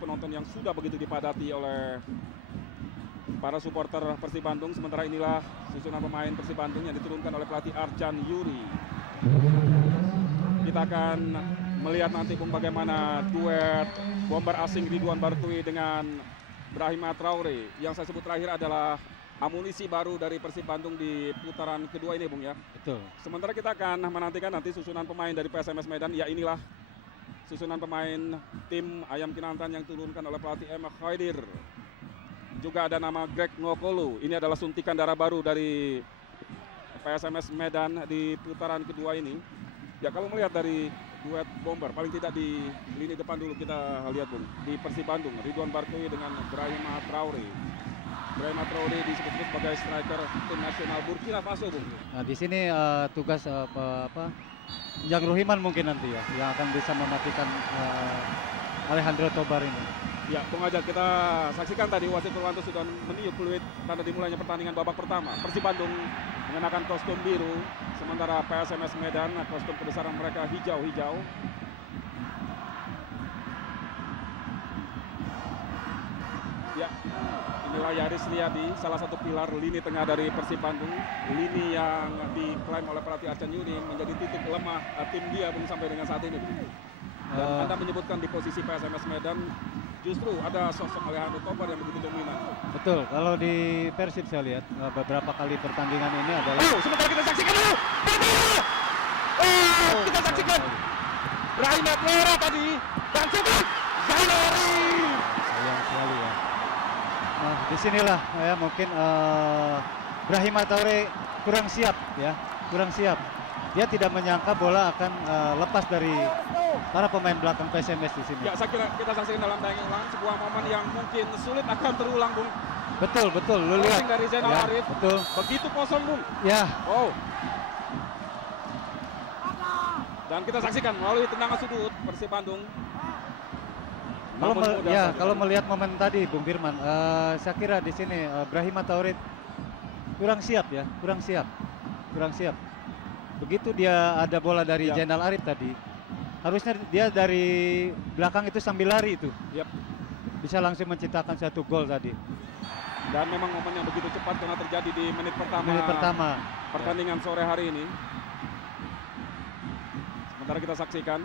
penonton yang sudah begitu dipadati oleh para supporter Persib Bandung. Sementara inilah susunan pemain Persib Bandung yang diturunkan oleh pelatih Arcan Yuri. Kita akan melihat nanti Bung bagaimana duet bomber asing Ridwan Bartui dengan Brahima Traore. Yang saya sebut terakhir adalah amunisi baru dari Persib Bandung di putaran kedua ini, Bung ya. Betul. Sementara kita akan menantikan nanti susunan pemain dari PSMS Medan. Ya, inilah susunan pemain tim Ayam Kinantan yang diturunkan oleh pelatih M. Khaidir. Juga ada nama Greg Ngokolo. Ini adalah suntikan darah baru dari PSMS Medan di putaran kedua ini. Ya, kalau melihat dari duet bomber, paling tidak di lini depan dulu kita lihat, Bung. Di Persib Bandung, Ridwan Bartui dengan Brahima Traore. Brahima Traore disebut sebagai striker tim nasional Burkina Faso, Bung. Nah, di sini tugas Jang Ruhiman mungkin nanti ya, yang akan bisa mematikan Alejandro Tobar ini. Ya, Bung Ajat, kita saksikan tadi wasit Purwanto sudah meniup peluit tanda dimulainya pertandingan babak pertama. Persib Bandung mengenakan kostum biru, sementara PSMS Medan kostum kebesaran mereka hijau-hijau. Ya, inilah Yaris Liadi, salah satu pilar lini tengah dari Persib Bandung. Lini yang diklaim oleh pelatih Arcan Yuri menjadi titik lemah tim dia, Bung, sampai dengan saat ini. Dan Anda menyebutkan di posisi PSMS Medan justru ada sosok Alejandro Tobar yang begitu dominan. Betul, kalau di Persib saya lihat beberapa kali pertandingan ini adalah... Sebentar kita saksikan dulu. Kita saksikan Brahima Traore tadi dan coba Zainari. Sayang sekali ya. Nah, disinilah ya mungkin Brahima Traore kurang siap ya, kurang siap. Dia tidak menyangka bola akan lepas dari para pemain belakang PSMS di sini. Ya, saya kira kita saksikan dalam tayangan ulang sebuah momen yang mungkin sulit akan terulang, Bung. Betul, betul. Lu lihat. Dari Zainal ya, Arif. betul. Begitu kosong, Bung. Ya. Oh. Dan kita saksikan melalui tendangan sudut Persib Bandung. Kalau melihat momen tadi, Bung Firman, saya kira di sini Brahima Traore kurang siap ya, kurang siap. Begitu dia ada bola dari Zainal Arif tadi, harusnya dia dari belakang itu sambil lari itu. Yep. Bisa langsung menciptakan satu gol tadi. Dan memang momen yang begitu cepat karena terjadi di menit pertama pertandingan sore hari ini. Sementara kita saksikan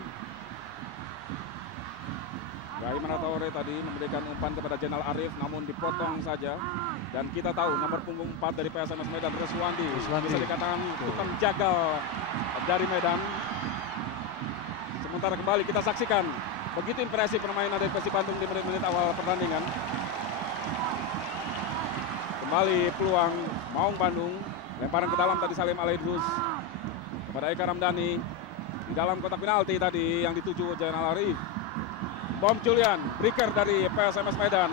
Brahima Traore tadi memberikan umpan kepada Zainal Arif, namun dipotong saja. Dan kita tahu nomor punggung 4 dari PSMS Medan, Reswandi. Bisa dikatakan tukang jagal dari Medan. Sementara kembali kita saksikan begitu impresif permainan dari Persib Bandung di menit-menit awal pertandingan. Kembali peluang Maung Bandung, lemparan ke dalam tadi Salim Alaidrus kepada Eka Ramdhani di dalam kotak penalti tadi yang dituju Zainal Arif. Bom Julian, breaker dari PSMS Medan.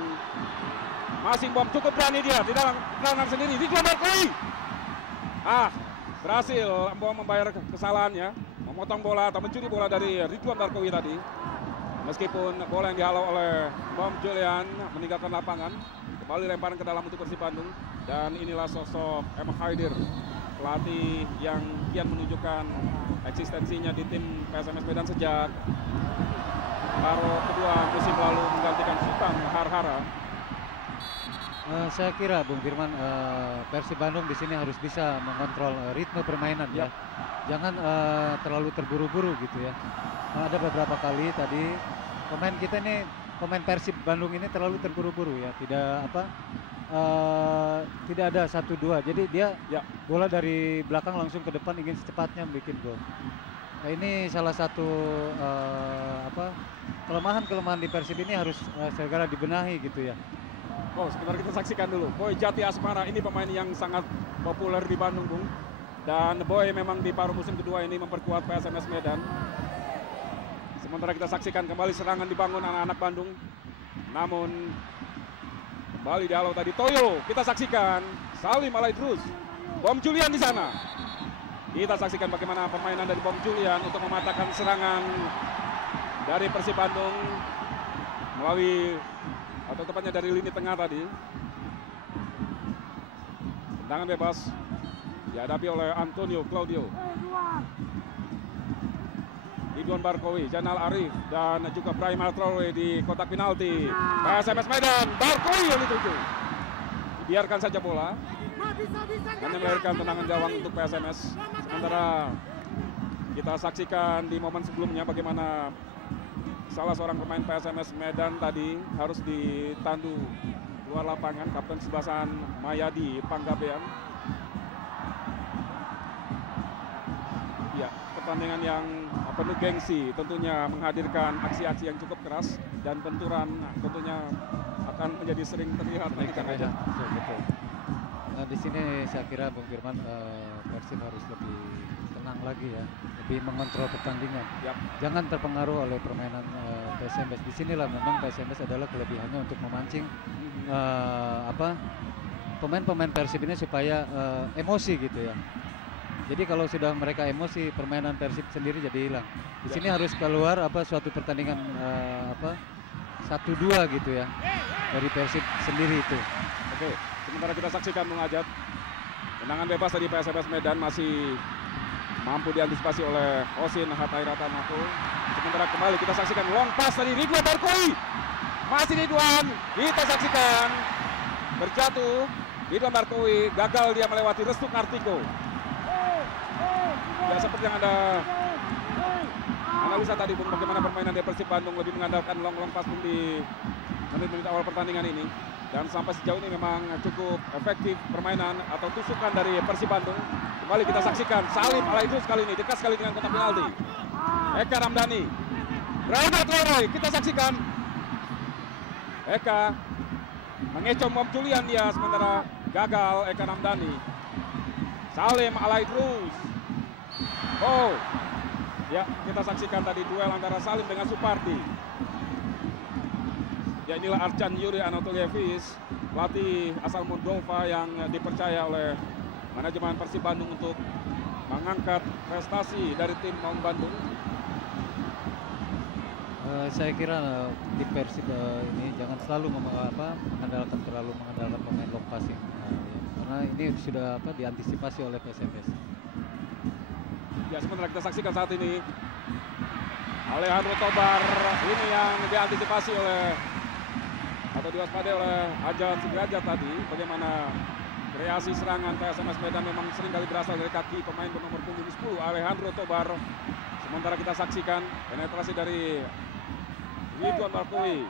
Masing bom cukup berani dia di dalam pertahanan sendiri. Ridwan Bartui. Berhasil bom membayar kesalahannya, memotong bola atau mencuri bola dari Ridwan Bartui tadi. Meskipun bola yang dihalau oleh Bom Julian meninggalkan lapangan, kembali lemparan ke dalam untuk Persib Bandung. Dan inilah sosok M. Khaidir, pelatih yang kian menunjukkan eksistensinya di tim PSMS Medan sejak paruh kedua musim lalu menggantikan Sultan Harhara. Saya kira Bung Firman, Persib Bandung di sini harus bisa mengontrol ritme permainan ya. Jangan terlalu terburu-buru gitu ya. Ada beberapa kali tadi pemain kita ini, pemain Persib Bandung ini terlalu terburu-buru ya. Tidak ada 1-2. Jadi dia bola dari belakang langsung ke depan ingin secepatnya bikin gol. Nah, ini salah satu kelemahan di Persib ini harus segera dibenahi gitu ya. Sebentar kita saksikan dulu. Boy Jati Asmara, ini pemain yang sangat populer di Bandung, Bung. Dan Boy memang di paruh musim kedua ini memperkuat PSMS Medan. Sementara kita saksikan kembali serangan dibangun anak-anak Bandung. Namun kembali dihalau tadi Toyo. Kita saksikan Salim Alaidrus. Bom Julian di sana. Kita saksikan bagaimana permainan dari Bom Julian untuk mematahkan serangan dari Persib Bandung melalui atau tepatnya dari lini tengah tadi. Tendangan bebas dihadapi oleh Antonio Claudio. Ridwan Barkowi, Zainal Arif, dan juga Brahim Traore di kotak penalti. PSMS Medan, Barkowi yang dituju. Biarkan saja bola, hanya melahirkan tendangan gawang untuk PSMS. Sementara kita saksikan di momen sebelumnya bagaimana salah seorang pemain PSMS Medan tadi harus ditandu luar lapangan, kapten sebelasan Mayadi Panggabean. Ya, pertandingan yang penuh gengsi, tentunya menghadirkan aksi-aksi yang cukup keras dan benturan tentunya akan menjadi sering terlihat nanti Kang Ajat. Betul. Nah, di sini saya kira Bung Firman, Persib harus lebih tenang lagi ya, lebih mengontrol pertandingan. Yap. Jangan terpengaruh oleh permainan PSMS. Di sinilah memang PSMS adalah kelebihannya untuk memancing pemain-pemain Persib ini supaya emosi gitu ya. Jadi kalau sudah mereka emosi, permainan Persib sendiri jadi hilang. Di sini harus keluar suatu pertandingan 1-2 gitu ya dari Persib sendiri itu. Oke, sementara kita saksikan Bung Ajat, tendangan bebas dari PSMS Medan masih mampu diantisipasi oleh Osin Hatai Ratanako. Sementara kembali kita saksikan long pass dari Ridwan Barkowi. Masih Ridwan, kita saksikan berjatuh. Ridwan Barkowi gagal dia melewati Restu Kartiko. Ya, seperti yang Anda analisa tadi Bung, bagaimana permainan dari Persib Bandung lebih mengandalkan long pass Bung di menit-menit awal pertandingan ini. Dan sampai sejauh ini memang cukup efektif permainan atau tusukan dari Persib Bandung. Kembali kita saksikan Salim Alaidrus kali ini dekat sekali dengan kotak penalti. Eka Ramdhani, Brahim Traore, kita saksikan Eka mengecoh Mom Julian dia, sementara gagal Eka Ramdhani. Salim Alaidrus. Oh, ya, kita saksikan tadi duel antara Salim dengan Supardi. Ya, inilah Arcan Yuri Anatolievic, pelatih asal Moldova yang dipercaya oleh manajemen Persib Bandung untuk mengangkat prestasi dari tim Maung Bandung. Saya kira di Persib ini jangan selalu mengandalkan pemain long passing, karena ini sudah diantisipasi oleh PSMS. Ya, sementara kita saksikan saat ini Alejandro Tobar ini yang diantisipasi oleh atau diwaspadai oleh Ajat Sudrajat tadi. Bagaimana kreasi serangan PSMS Medan memang seringkali berasal dari kaki pemain bernomor punggung 10 Alejandro Tobar. Sementara kita saksikan penetrasi dari Ridwan Barkowi.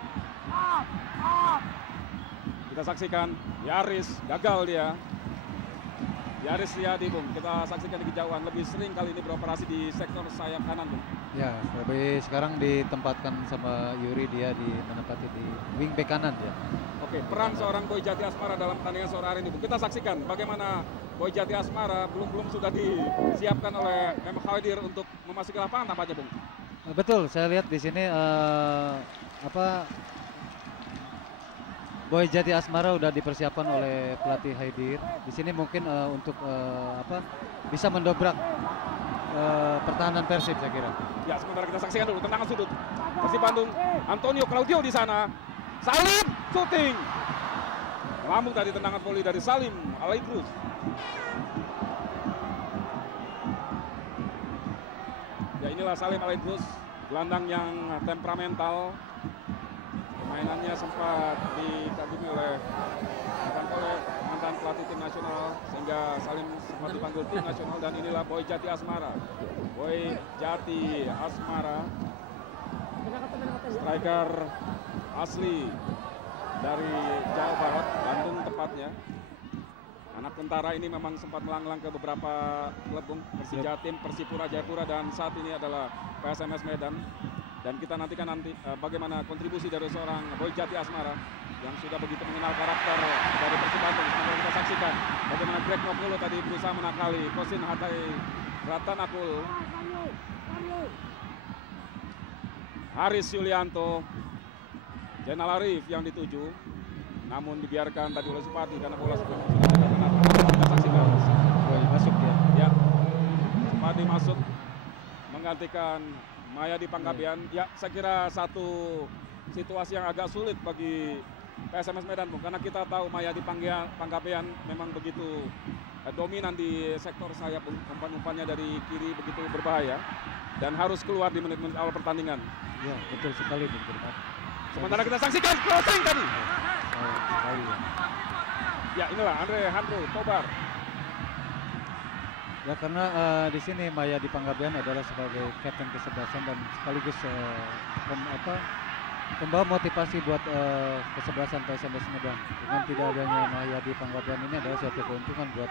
Kita saksikan Yaris, gagal dia. Yaris Riyadi Bung, kita saksikan di kejauhan, lebih sering kali ini beroperasi di sektor sayap kanan Bung. Ya, lebih sekarang ditempatkan sama Yuri, dia menempati di wing back kanan ya. Oke, peran seorang Boy Jati Asmara dalam pertandingan sore hari ini Bung. Kita saksikan bagaimana Boy Jati Asmara belum sudah disiapkan oleh Mem Khawadir untuk memasuki lapangan tampaknya Bung. Betul, saya lihat di sini Boy Jati Asmara udah dipersiapkan oleh pelatih Haidir. Di sini mungkin untuk bisa mendobrak pertahanan Persib saya kira. Ya, sementara kita saksikan dulu tendangan sudut. Persib Bandung, Antonio Claudio di sana. Salim, shooting. Lambung tadi tendangan voli dari Salim Alaidrus. Ya, inilah Salim Alaidrus, gelandang yang temperamental. Permainannya sempat dikagumi oleh mantan pelatih tim nasional sehingga Salim sempat dipanggil tim nasional. Dan inilah Boy Jati Asmara. Boy Jati Asmara, striker asli dari Jawa Barat, Bandung tepatnya. Anak tentara ini memang sempat melanglang ke beberapa klub Persija Tim, Persipura Jayapura, dan saat ini adalah PSMS Medan. Dan kita nantikan bagaimana kontribusi dari seorang Boy Jati Asmara yang sudah begitu mengenal karakter dari Persib Bandung. Semoga kita saksikan bagaimana Greg Nokulo tadi berusaha menakali Kosin Hatai Ratanakul. Haris Yulianto, Zainal Arif yang dituju, namun dibiarkan tadi oleh Supardi karena bola sudah kita saksikan. Masuk ya. Ya, Supardi masuk menggantikan Mayadi Panggabean. Ya, saya kira satu situasi yang agak sulit bagi PSMS Medan Bung, karena kita tahu Mayadi Panggabean memang begitu dominan di sektor sayap, umpan-umpannya dari kiri begitu berbahaya. dan harus keluar di menit-menit awal pertandingan. Ya, betul sekali Bung Firman. Sementara kita saksikan crossing tadi. Sekali ya. Ya inilah Alejandro Tobar. Ya karena di sini Mayadi Panggabean adalah sebagai kapten kesebelasan dan sekaligus pembawa motivasi buat kesebelasan PSMS Medan. Dengan tidak adanya Mayadi Panggabean ini adalah suatu keuntungan buat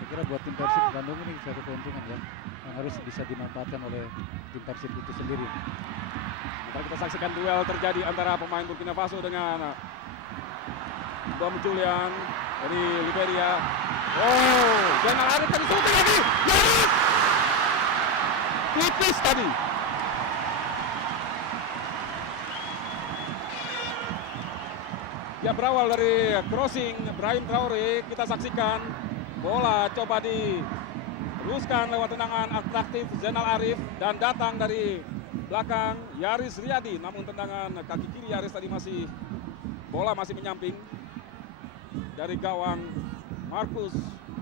saya kira buat tim Persib Bandung ini suatu keuntungan ya yang harus bisa dimanfaatkan oleh tim Persib itu sendiri. Kita saksikan duel terjadi antara pemain Burkina Faso dengan Bom Julian dari Liberia. Oh, Zainal Arif tadi shooting lagi. Yaris! Tipis tadi. Ya berawal dari crossing Brahim Traore, kita saksikan bola coba diteruskan lewat tendangan atraktif Zainal Arif dan datang dari belakang Yaris Riyadi, namun tendangan kaki kiri Yaris tadi bola masih menyamping dari gawang Markus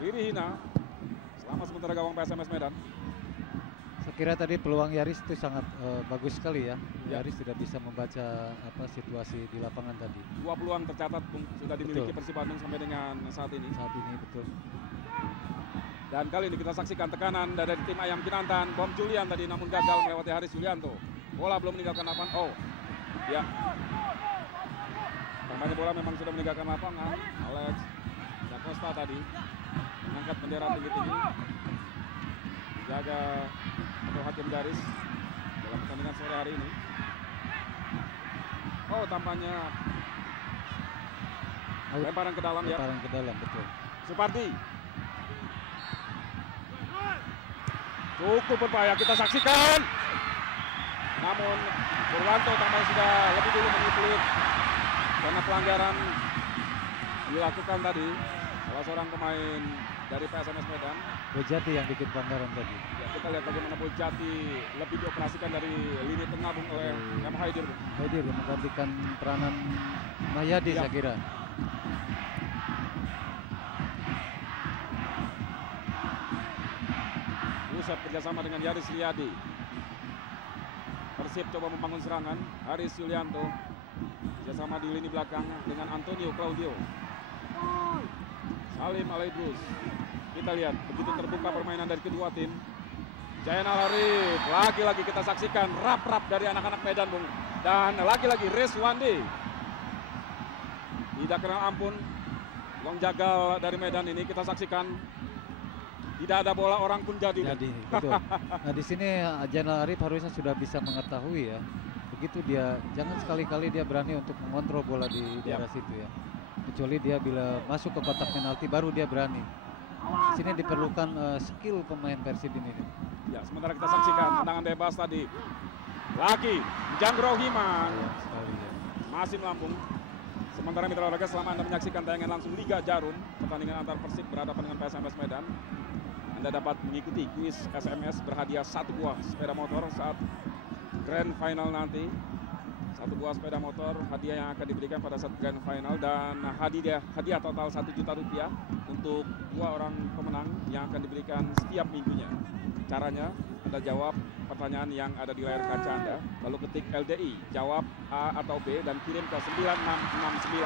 Ririhina. Selamat sementara gawang PSMS Medan. Saya kira tadi peluang Yaris itu sangat bagus sekali ya. Ya. Yaris tidak bisa membaca situasi di lapangan tadi. 2 peluang tercatat sudah dimiliki Betul. Persib Bandung sampai dengan saat ini. Saat ini betul. Dan kali ini kita saksikan tekanan dari tim Ayam Kinantan. Bom Julian tadi namun gagal melewati Haris Yulianto. Bola belum meninggalkan lapangan. Oh, ya. Tampaknya bola memang sudah meninggalkan lapangan. Alex Da Costa tadi mengangkat bendera tinggi-tinggi. Jaga atau hakim garis dalam pertandingan sore hari ini. Oh, tampaknya lemparan ke dalam ya. Lemparan ke dalam betul. Supardi. Cukup berbahaya, kita saksikan. Namun Purwanto tampaknya sudah lebih dulu menipulit karena pelanggaran dilakukan tadi salah seorang pemain dari PSMS Medan. Bojati yang bikin pelanggaran tadi. Ya, kita lihat bagaimana Bojati lebih dioperasikan dari lini tengah oleh M. Haidir. Haidir menggantikan peranan Mayadi Ya. saya kira. Pusat kerjasama dengan Yaris Riyadi. Persib coba membangun serangan. Haris Yulianto kerjasama di lini belakang dengan Antonio Claudio. Salim Alaidrus. Kita lihat begitu terbuka permainan dari kedua tim. Zainal Arif lagi-lagi kita saksikan rap-rap dari anak-anak Medan, Bung. Dan lagi-lagi Reswandi. Tidak kenal ampun. Long jagal dari Medan ini kita saksikan. Tidak ada bola orang pun jadi. Jadi betul. Nah di sini Zainal Arif harusnya sudah bisa mengetahui ya. Begitu dia jangan sekali-kali dia berani untuk mengontrol bola di daerah situ ya. Kecuali dia bila masuk ke kotak penalti baru dia berani. Di sini diperlukan skill pemain Persib ini. Ya, sementara kita saksikan tendangan bebas tadi. Lagi Jangro Himan Sekali ya. masih melambung. Sementara mitra olahraga selama Anda menyaksikan tayangan langsung Liga Jarum, pertandingan antar Persib berhadapan dengan PSMS Medan. Anda dapat mengikuti kuis SMS berhadiah 1 buah sepeda motor saat grand final nanti. 1 buah sepeda motor hadiah yang akan diberikan pada saat grand final dan hadiah total 1 juta rupiah untuk 2 orang pemenang yang akan diberikan setiap minggunya. Caranya Anda jawab pertanyaan yang ada di layar kaca Anda, lalu ketik LDI, jawab A atau B dan kirim ke 9669.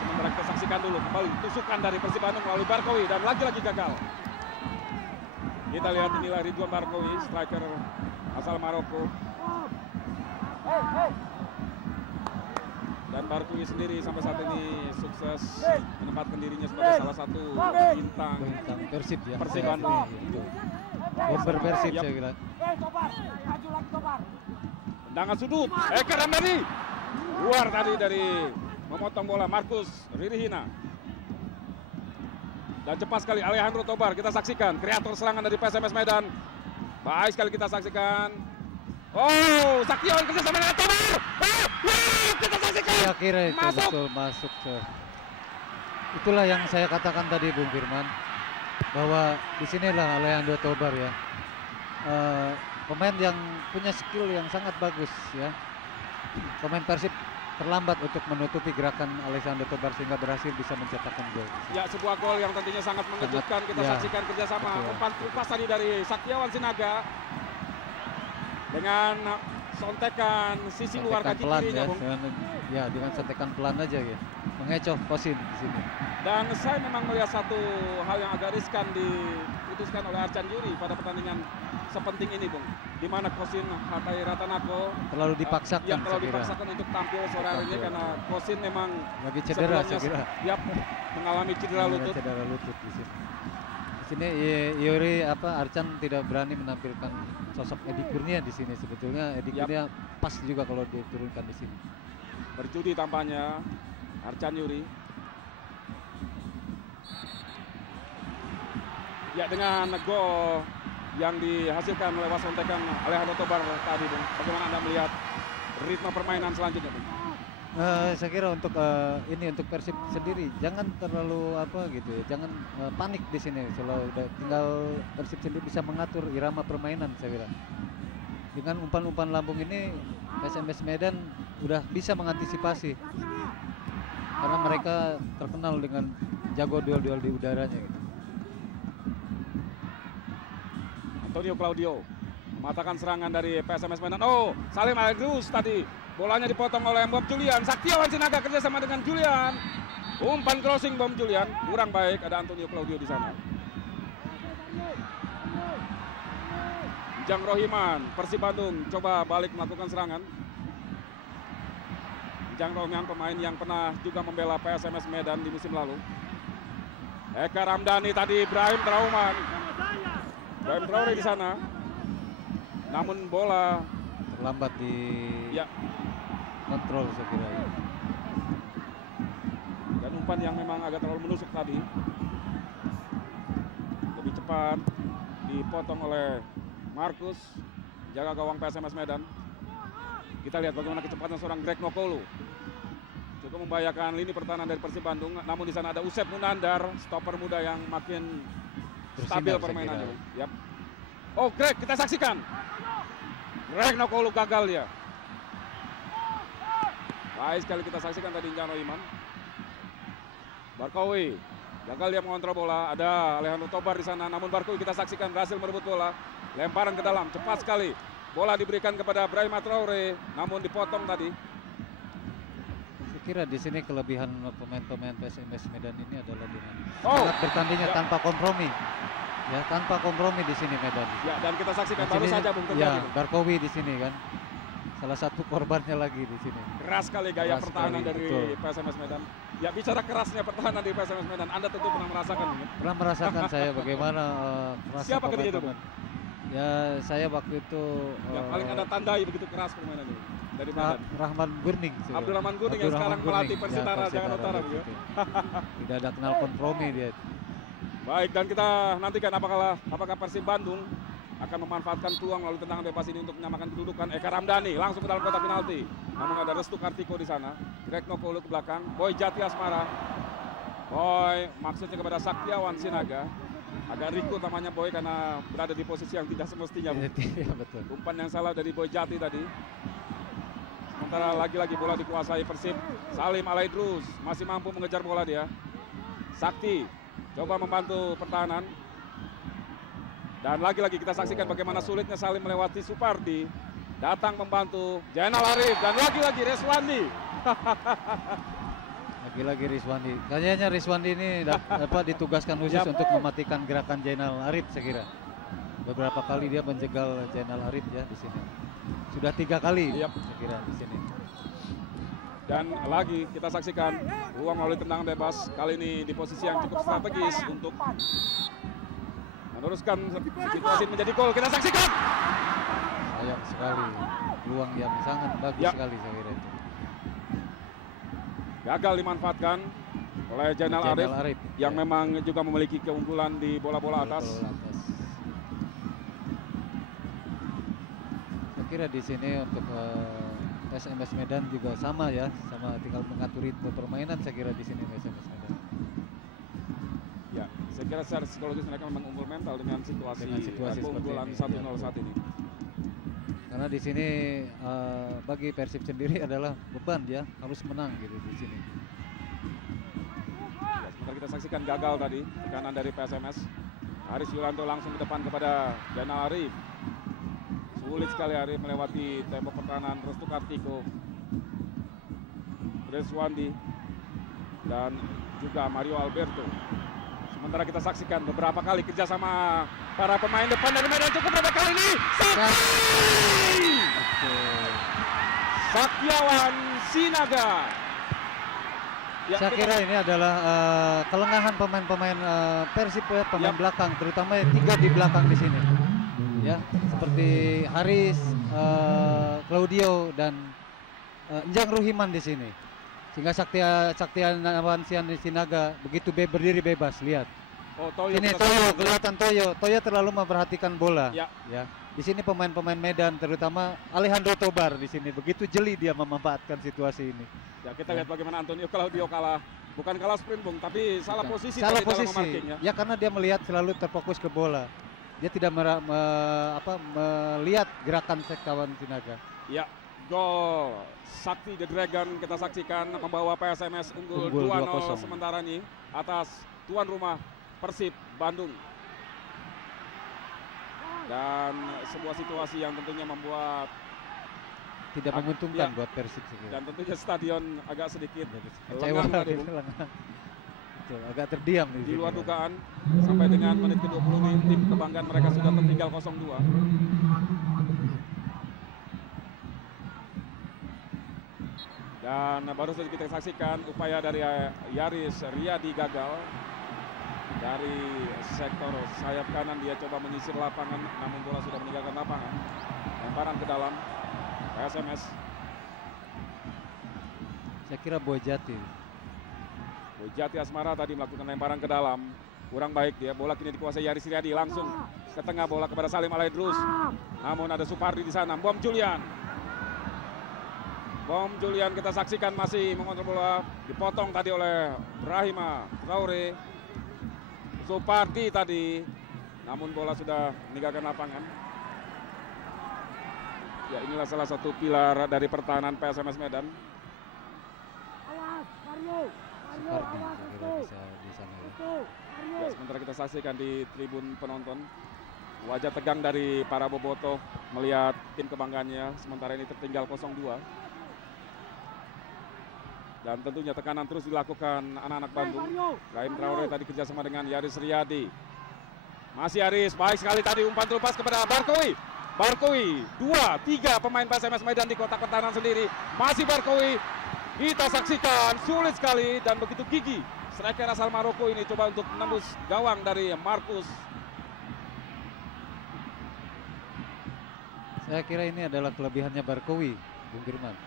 Sementara kita saksikan dulu kembali tusukan dari Persib Bandung melalui Barkowi dan lagi-lagi gagal. Kita lihat inilah Ridwan Barkowi, striker asal Maroko. Dan Barkowi sendiri sampai saat ini sukses menempatkan dirinya sebagai salah satu bintang Persib ya. Persib Bandung. Bomber Persib Yap. saya kira. Tendangan sudut, Eka Ramdhani luar tadi dari memotong bola Markus Ririhina. Dan cepat sekali Alejandro Tobar, kita saksikan kreator serangan dari PSMS Medan. Baik sekali kita saksikan. Oh, Saktiawan kerjasama dengan Tobar. Kita saksikan. Saya kira itu Masuk. betul masuk ke. Itulah yang saya katakan tadi Bung Firman bahwa di sinilah Alejandro Tobar ya. Pemain yang punya skill yang sangat bagus ya. Pemain Persib terlambat untuk menutupi gerakan Alejandro Tobar sehingga berhasil bisa mencetakkan gol. Ya, sebuah gol yang tentunya sangat mengejutkan. Kita ya, saksikan kerjasama betul. umpan kupas tadi dari Saktiawan Sinaga. dengan sontekan sisi luar Sontekan kaki pelan kirinya, ya, Bung. dengan sontekan pelan aja ya. Mengecoh Kosin di sini. Dan saya memang melihat satu hal yang agak riskan diputuskan oleh Arcan Yuri pada pertandingan sepenting ini, Bung. Di mana Kosin Hatai Ratanako Terlalu dipaksakan yang terlalu saya kira. dipaksakan untuk tampil sore hari ini Tampil. karena Kosin memang Lagi cedera saya sebelumnya kira. Yap, mengalami cedera lutut. Cedera lutut di sini. Di sini Yuri Arcan tidak berani menampilkan sosok Edi Kurnia di sini. Sebetulnya Edi Yap. Kurnia pas juga kalau diturunkan di sini. Berjudi tampaknya Arcan Yuri. Ya, dengan gol yang dihasilkan lewat sontekan Alejandro Tobar tadi, Bung. Bagaimana Anda melihat ritme permainan selanjutnya, Bung? Saya kira untuk ini untuk Persib sendiri jangan terlalu gitu ya, jangan panik di sini. Kalau udah tinggal Persib sendiri bisa mengatur irama permainan saya kira. Dengan umpan-umpan lambung ini SMS Medan udah bisa mengantisipasi karena mereka terkenal dengan jago duel-duel di udaranya gitu. Antonio Claudio mematahkan serangan dari PSMS Medan. Oh, Salim Aldrus tadi. Bolanya dipotong oleh Bom Julian. Saktiawan Sinaga kerjasama dengan Julian. Umpan crossing Bom Julian. Kurang baik, ada Antonio Claudio di sana. Jang Rohiman, Persib Bandung coba balik melakukan serangan. Jang Rohiman pemain yang pernah juga membela PSMS Medan di musim lalu. Eka Ramdhani tadi, Ibrahim Trauman. Ibrahim Traore di sana. Namun bola Terlambat di kontrol saya kira. dan umpan yang memang agak terlalu menusuk tadi. Lebih cepat dipotong oleh Markus, jaga gawang PSMS Medan. Kita lihat bagaimana kecepatan seorang Greg Nokolo. Cukup membahayakan lini pertahanan dari Persib Bandung. Namun di sana ada Usep Munandar, stopper muda yang makin stabil Bersinar, saya permainannya. kira. Yap. Oh, Greg, kita saksikan. Greg Nokolo gagal dia. Baik sekali kita saksikan tadi Jano Iman. Barkowi gagal dia mengontrol bola. Ada Alejandro Tobar di sana. Namun Barkowi kita saksikan berhasil merebut bola. Lemparan ke dalam cepat sekali. Bola diberikan kepada Ibrahim Traore. Namun dipotong tadi. Saya kira di sini kelebihan pemain-pemain PSMS Medan ini adalah dengan Oh, sangat bertandingnya ya. tanpa kompromi. Ya, tanpa kompromi di sini Medan. Ya, dan kita saksikan Di baru sini, saja Bung ya, terjadi. Bung. Barkowi di sini kan. Salah satu korbannya lagi di sini. Keras sekali gaya Keras pertahanan sekali, dari betul. PSMS Medan. Ya, bicara kerasnya pertahanan di PSMS Medan, Anda tentu pernah merasakan mungkin. Pernah merasakan saya bagaimana kerasnya Siapa ketika itu, pemain-pemain. Ya, saya waktu itu Yang paling Anda tandai begitu keras permainan ini dari Medan. Rahman Gurning. Abdurrahman Gurning yang sekarang melatih Persitara Jakarta Utara. gitu. Tidak ada kenal kompromi dia. Baik, dan kita nantikan apakah Persib Bandung akan memanfaatkan peluang melalui tendangan bebas ini untuk menyamakan kedudukan. Eka Ramdhani langsung ke dalam kotak penalti. Namun ada Restu Kartiko di sana. Greg Nokolo ke belakang. Boy Jati Asmara. Boy maksudnya kepada Saktiawan Sinaga. Agak riku namanya Boy karena berada di posisi yang tidak semestinya. Iya betul. Umpan yang salah dari Boy Jati tadi. Sementara lagi-lagi bola dikuasai Persib. Salim Alaidrus masih mampu mengejar bola dia. Sakti coba membantu pertahanan. Dan lagi-lagi kita saksikan bagaimana sulitnya Salim melewati Supardi. Datang membantu Jainal Arif dan lagi-lagi Reswandi. Lagi-lagi Rizwandi. Kayaknya Rizwandi ini ditugaskan khusus Yap. untuk mematikan gerakan Jainal Arif saya kira. Beberapa kali dia menjegal Jainal Arif ya di sini. Sudah 3 kali Yap. saya kira di sini. Dan lagi kita saksikan ruang melalui tendangan bebas. Kali ini di posisi yang cukup strategis untuk meneruskan situasi menjadi gol. Kita saksikan. Sayang sekali. Peluang yang sangat bagus Ya. sekali saya kira itu. Gagal dimanfaatkan oleh Jainal Arif yang ya. memang juga memiliki keunggulan di bola-bola atas. Bola atas. Saya kira di sini untuk SMS Medan juga sama ya, sama tinggal mengatur ritme permainan saya kira di sini SMS Medan. Ya, saya kira secara psikologis mereka memang unggul mental dengan situasi keunggulan seperti ini, 1-0 ya. saat ini. Karena di sini bagi Persib sendiri adalah beban ya, harus menang gitu di sini. Ya, sebentar kita saksikan gagal tadi tekanan dari PSMS. Haris Yulanto langsung ke depan kepada Jainal Arif. Sulit sekali Ari melewati tembok pertahanan Restu Kartiko, Reswandi, dan juga Mario Alberto. Sementara kita saksikan beberapa kali kerjasama para pemain depan dari Medan cukup berapa kali ini. Saktiawan Sinaga. Ya, Saya kira ini adalah kelengahan pemain-pemain Persib ya, pemain belakang, terutama yang 3 di belakang di sini. Ya, seperti Haris, Claudio dan Njang Ruhiman di sini. Sehingga Saktiawan Sinaga begitu berdiri bebas, lihat. Oh, Toyo. Ini Toyo, kelihatan Toyo. Toyo terlalu memperhatikan bola. Ya. Ya. Di sini pemain-pemain Medan, terutama Alejandro Tobar di sini begitu jeli dia memanfaatkan situasi ini. Ya, kita lihat bagaimana Antonio Claudio bukan kalah sprint Bung, tapi salah posisi Salah tadi dalam posisi. memarking, ya. Ya karena dia melihat selalu terfokus ke bola. Dia tidak melihat gerakan Saktiawan Sinaga. Ya, gol Sakti The Dragon kita saksikan membawa PSMS unggul 2-0 sementara ini atas tuan rumah Persib Bandung. Dan sebuah situasi yang tentunya membuat tidak menguntungkan ya, buat Persib segera. Dan tentunya stadion agak sedikit kecewa tadi, Bung. Betul, agak terdiam Di luar dugaan sampai dengan menit ke-20 tim kebanggaan mereka sudah tertinggal 0-2. Dan baru saja kita saksikan upaya dari Yaris Riyadi gagal. Dari sektor sayap kanan dia coba menyisir lapangan, namun bola sudah meninggalkan lapangan. Lemparan ke dalam PSMS. Saya kira Boyjati Asmara tadi melakukan lemparan ke dalam. Kurang baik dia, bola kini dikuasai Yaris Riyadi, langsung ke tengah bola kepada Salim Alaidrus. Namun ada Supardi di sana, Bom Julian kita saksikan masih mengontrol bola, dipotong tadi oleh Brahima Traore. Supardi tadi, namun bola sudah meninggalkan lapangan. Ya, inilah salah satu pilar dari pertahanan PSMS Medan. Supardi kira bisa di sana. Ya, sementara kita saksikan di tribun penonton wajah tegang dari para bobotoh melihat tim kebanggaannya sementara ini tertinggal 0-2. Dan tentunya tekanan terus dilakukan anak-anak Bandung. Rahim Traore tadi kerjasama dengan Yaris Riyadi. Masih Yaris, baik sekali tadi umpan terlepas kepada Barkowi. 2-3 pemain PSMS Medan di kotak pertahanan sendiri. Masih Barkowi. Kita saksikan sulit sekali dan begitu gigih. Striker asal Maroko ini coba untuk menembus gawang dari Markus. Saya kira ini adalah kelebihannya Barkowi, Bung Firman.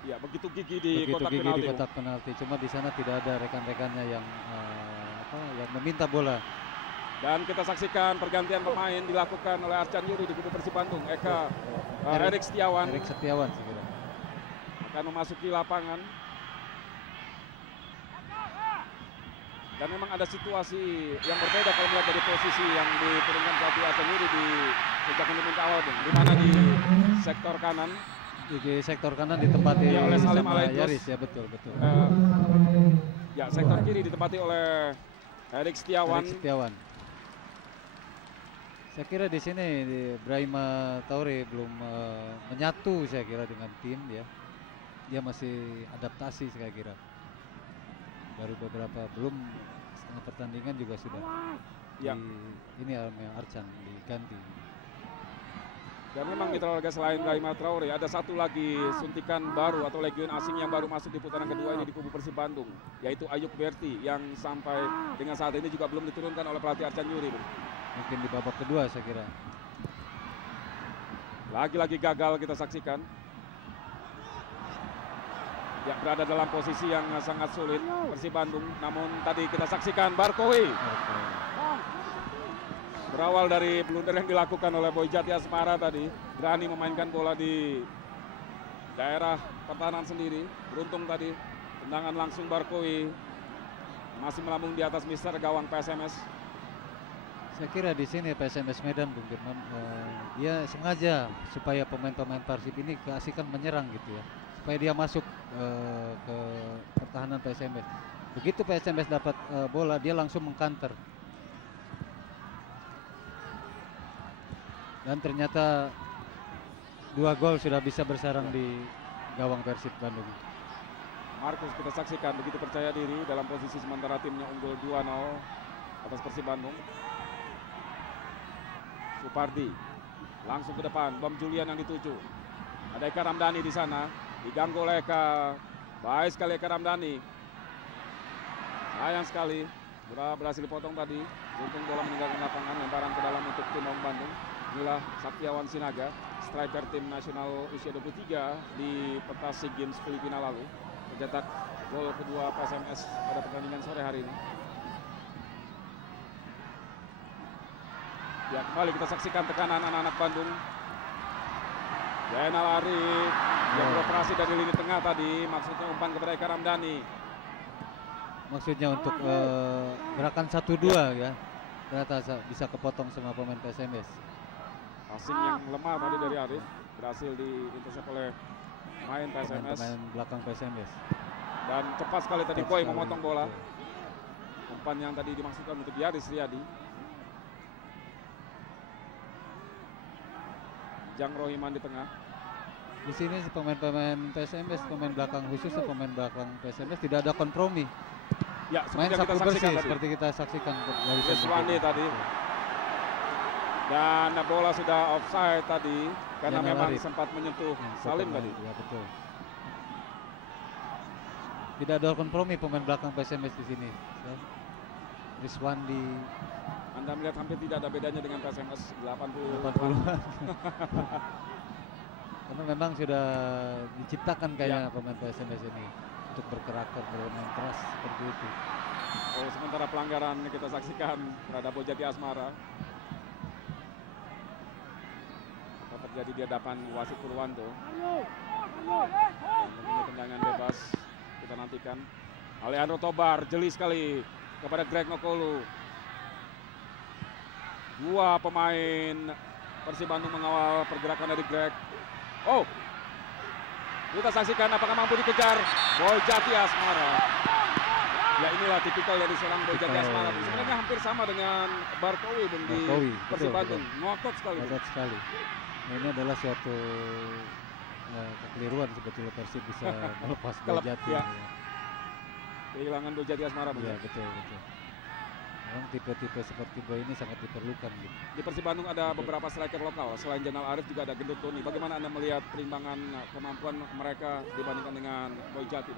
Ya, begitu gigih di kotak penalti. Cuma di sana tidak ada rekan-rekannya yang yang meminta bola. Dan kita saksikan pergantian pemain dilakukan oleh Arcan Yuri di kubu Persib Bandung. Erik Setiawan segera akan memasuki lapangan. Dan memang ada situasi yang berbeda kalau melihat dari posisi yang diturunkan pelatih Arcan Yuri di sejak menit awal, Bung. Di mana di sektor kanan. Di sektor kanan ditempati oleh Salim sama Alaidrus. Yaris, ya betul. Ya, sektor kiri ditempati oleh Erik Setiawan. Saya kira di sini Brahima Traore belum menyatu saya kira dengan tim ya. Dia masih adaptasi saya kira. Baru beberapa belum setengah pertandingan juga sudah ini Arcan diganti. Dan memang mitra olahraga selain Brahima Traore ada satu lagi suntikan baru atau legion asing yang baru masuk di putaran kedua ini di kubu Persib Bandung, yaitu Ayub Berti yang sampai dengan saat ini juga belum diturunkan oleh pelatih Arcan Yuri. Mungkin di babak kedua saya kira. Lagi-lagi gagal kita saksikan. Ya, berada dalam posisi yang sangat sulit Persib Bandung, namun tadi kita saksikan Barkowi. Berawal dari blunder yang dilakukan oleh Boyjati Asmara tadi, berani memainkan bola di daerah pertahanan sendiri. Beruntung tadi tendangan langsung Barkowi masih melambung di atas mister gawang PSMS. Saya kira di sini PSMS Medan, Bung Firman, dia sengaja supaya pemain-pemain Persib ini keasikan menyerang gitu ya, supaya dia masuk ke pertahanan PSMS. Begitu PSMS dapat bola, dia langsung mengkanter. Dan ternyata 2 gol sudah bisa bersarang di gawang Persib Bandung. Markus kita saksikan begitu percaya diri dalam posisi sementara timnya unggul 2-0 atas Persib Bandung. Supardi langsung ke depan, Bom Julian yang dituju. Ada Eka Ramdhani di sana, diganggu oleh Eka. Baik sekali Eka Ramdhani. Sayang sekali, berhasil dipotong tadi. Untung bola meninggalkan lapangan, lemparan ke dalam untuk tim Maung Bandung. Inilah Saktiawan Sinaga, striker tim nasional usia 23 di pentas SEA Games Filipina lalu. Mencetak gol kedua PSMS pada pertandingan sore hari ini. Ya, kembali kita saksikan tekanan anak-anak Bandung. Zainal Arif yang beroperasi dari lini tengah tadi, maksudnya umpan kepada Eka Ramdhani. Maksudnya untuk gerakan 1-2 ya. Ternyata bisa kepotong sama pemain PSMS. Passing yang lemah tadi dari Arif berhasil diintersep oleh pemain PSMS. Pemain belakang PSMS. Dan cepat sekali tadi Boy memotong bola. Umpan yang tadi dimaksudkan untuk Yaris Riyadi. Jang Rohiman di tengah. Di sini pemain-pemain PSMS, pemain belakang khususnya pemain belakang PSMS tidak ada kompromi. Ya, Main seperti yang sapu kita bersih saksikan tadi. seperti kita saksikan dari Yeswandi tadi. Dan bola sudah offside tadi karena Zainal memang Arif. sempat menyentuh Salim tadi. Ya betul. Tidak ada kompromi pemain belakang PSMS di sini. Ya. Rizwandi Anda melihat hampir tidak ada bedanya dengan PSMS 80. 80-an. Karena memang sudah diciptakan kayaknya pemain PSMS ini untuk berkarakter, bermain keras seperti itu. Oh, sementara pelanggaran kita saksikan terhadap Bojati Asmara. Apa terjadi di hadapan wasit Purwanto. Ini tendangan bebas kita nantikan. Alejandro Tobar jeli sekali kepada Greg Nokolu. Dua pemain Persib Bandung mengawal pergerakan dari Greg. Oh, kita saksikan apakah mampu dikejar Bojati Asmara. Ya, inilah tipikal dari seorang Bojati Asmara. Sebenarnya hampir sama dengan Barkowi Bung, di Persib Bandung. Ngotot sekali. Ngotot sekali. Nah, ini adalah suatu kekeliruan sebetulnya Persib bisa melepas Bojati. Ya. Kehilangan Bojati Asmara. Iya, betul. Memang tipe-tipe seperti Boy ini sangat diperlukan gitu. Di Persib Bandung ada beberapa striker lokal. Selain Zainal Arif juga ada Gendut Tony. Bagaimana Anda melihat perimbangan kemampuan mereka dibandingkan dengan Bojati?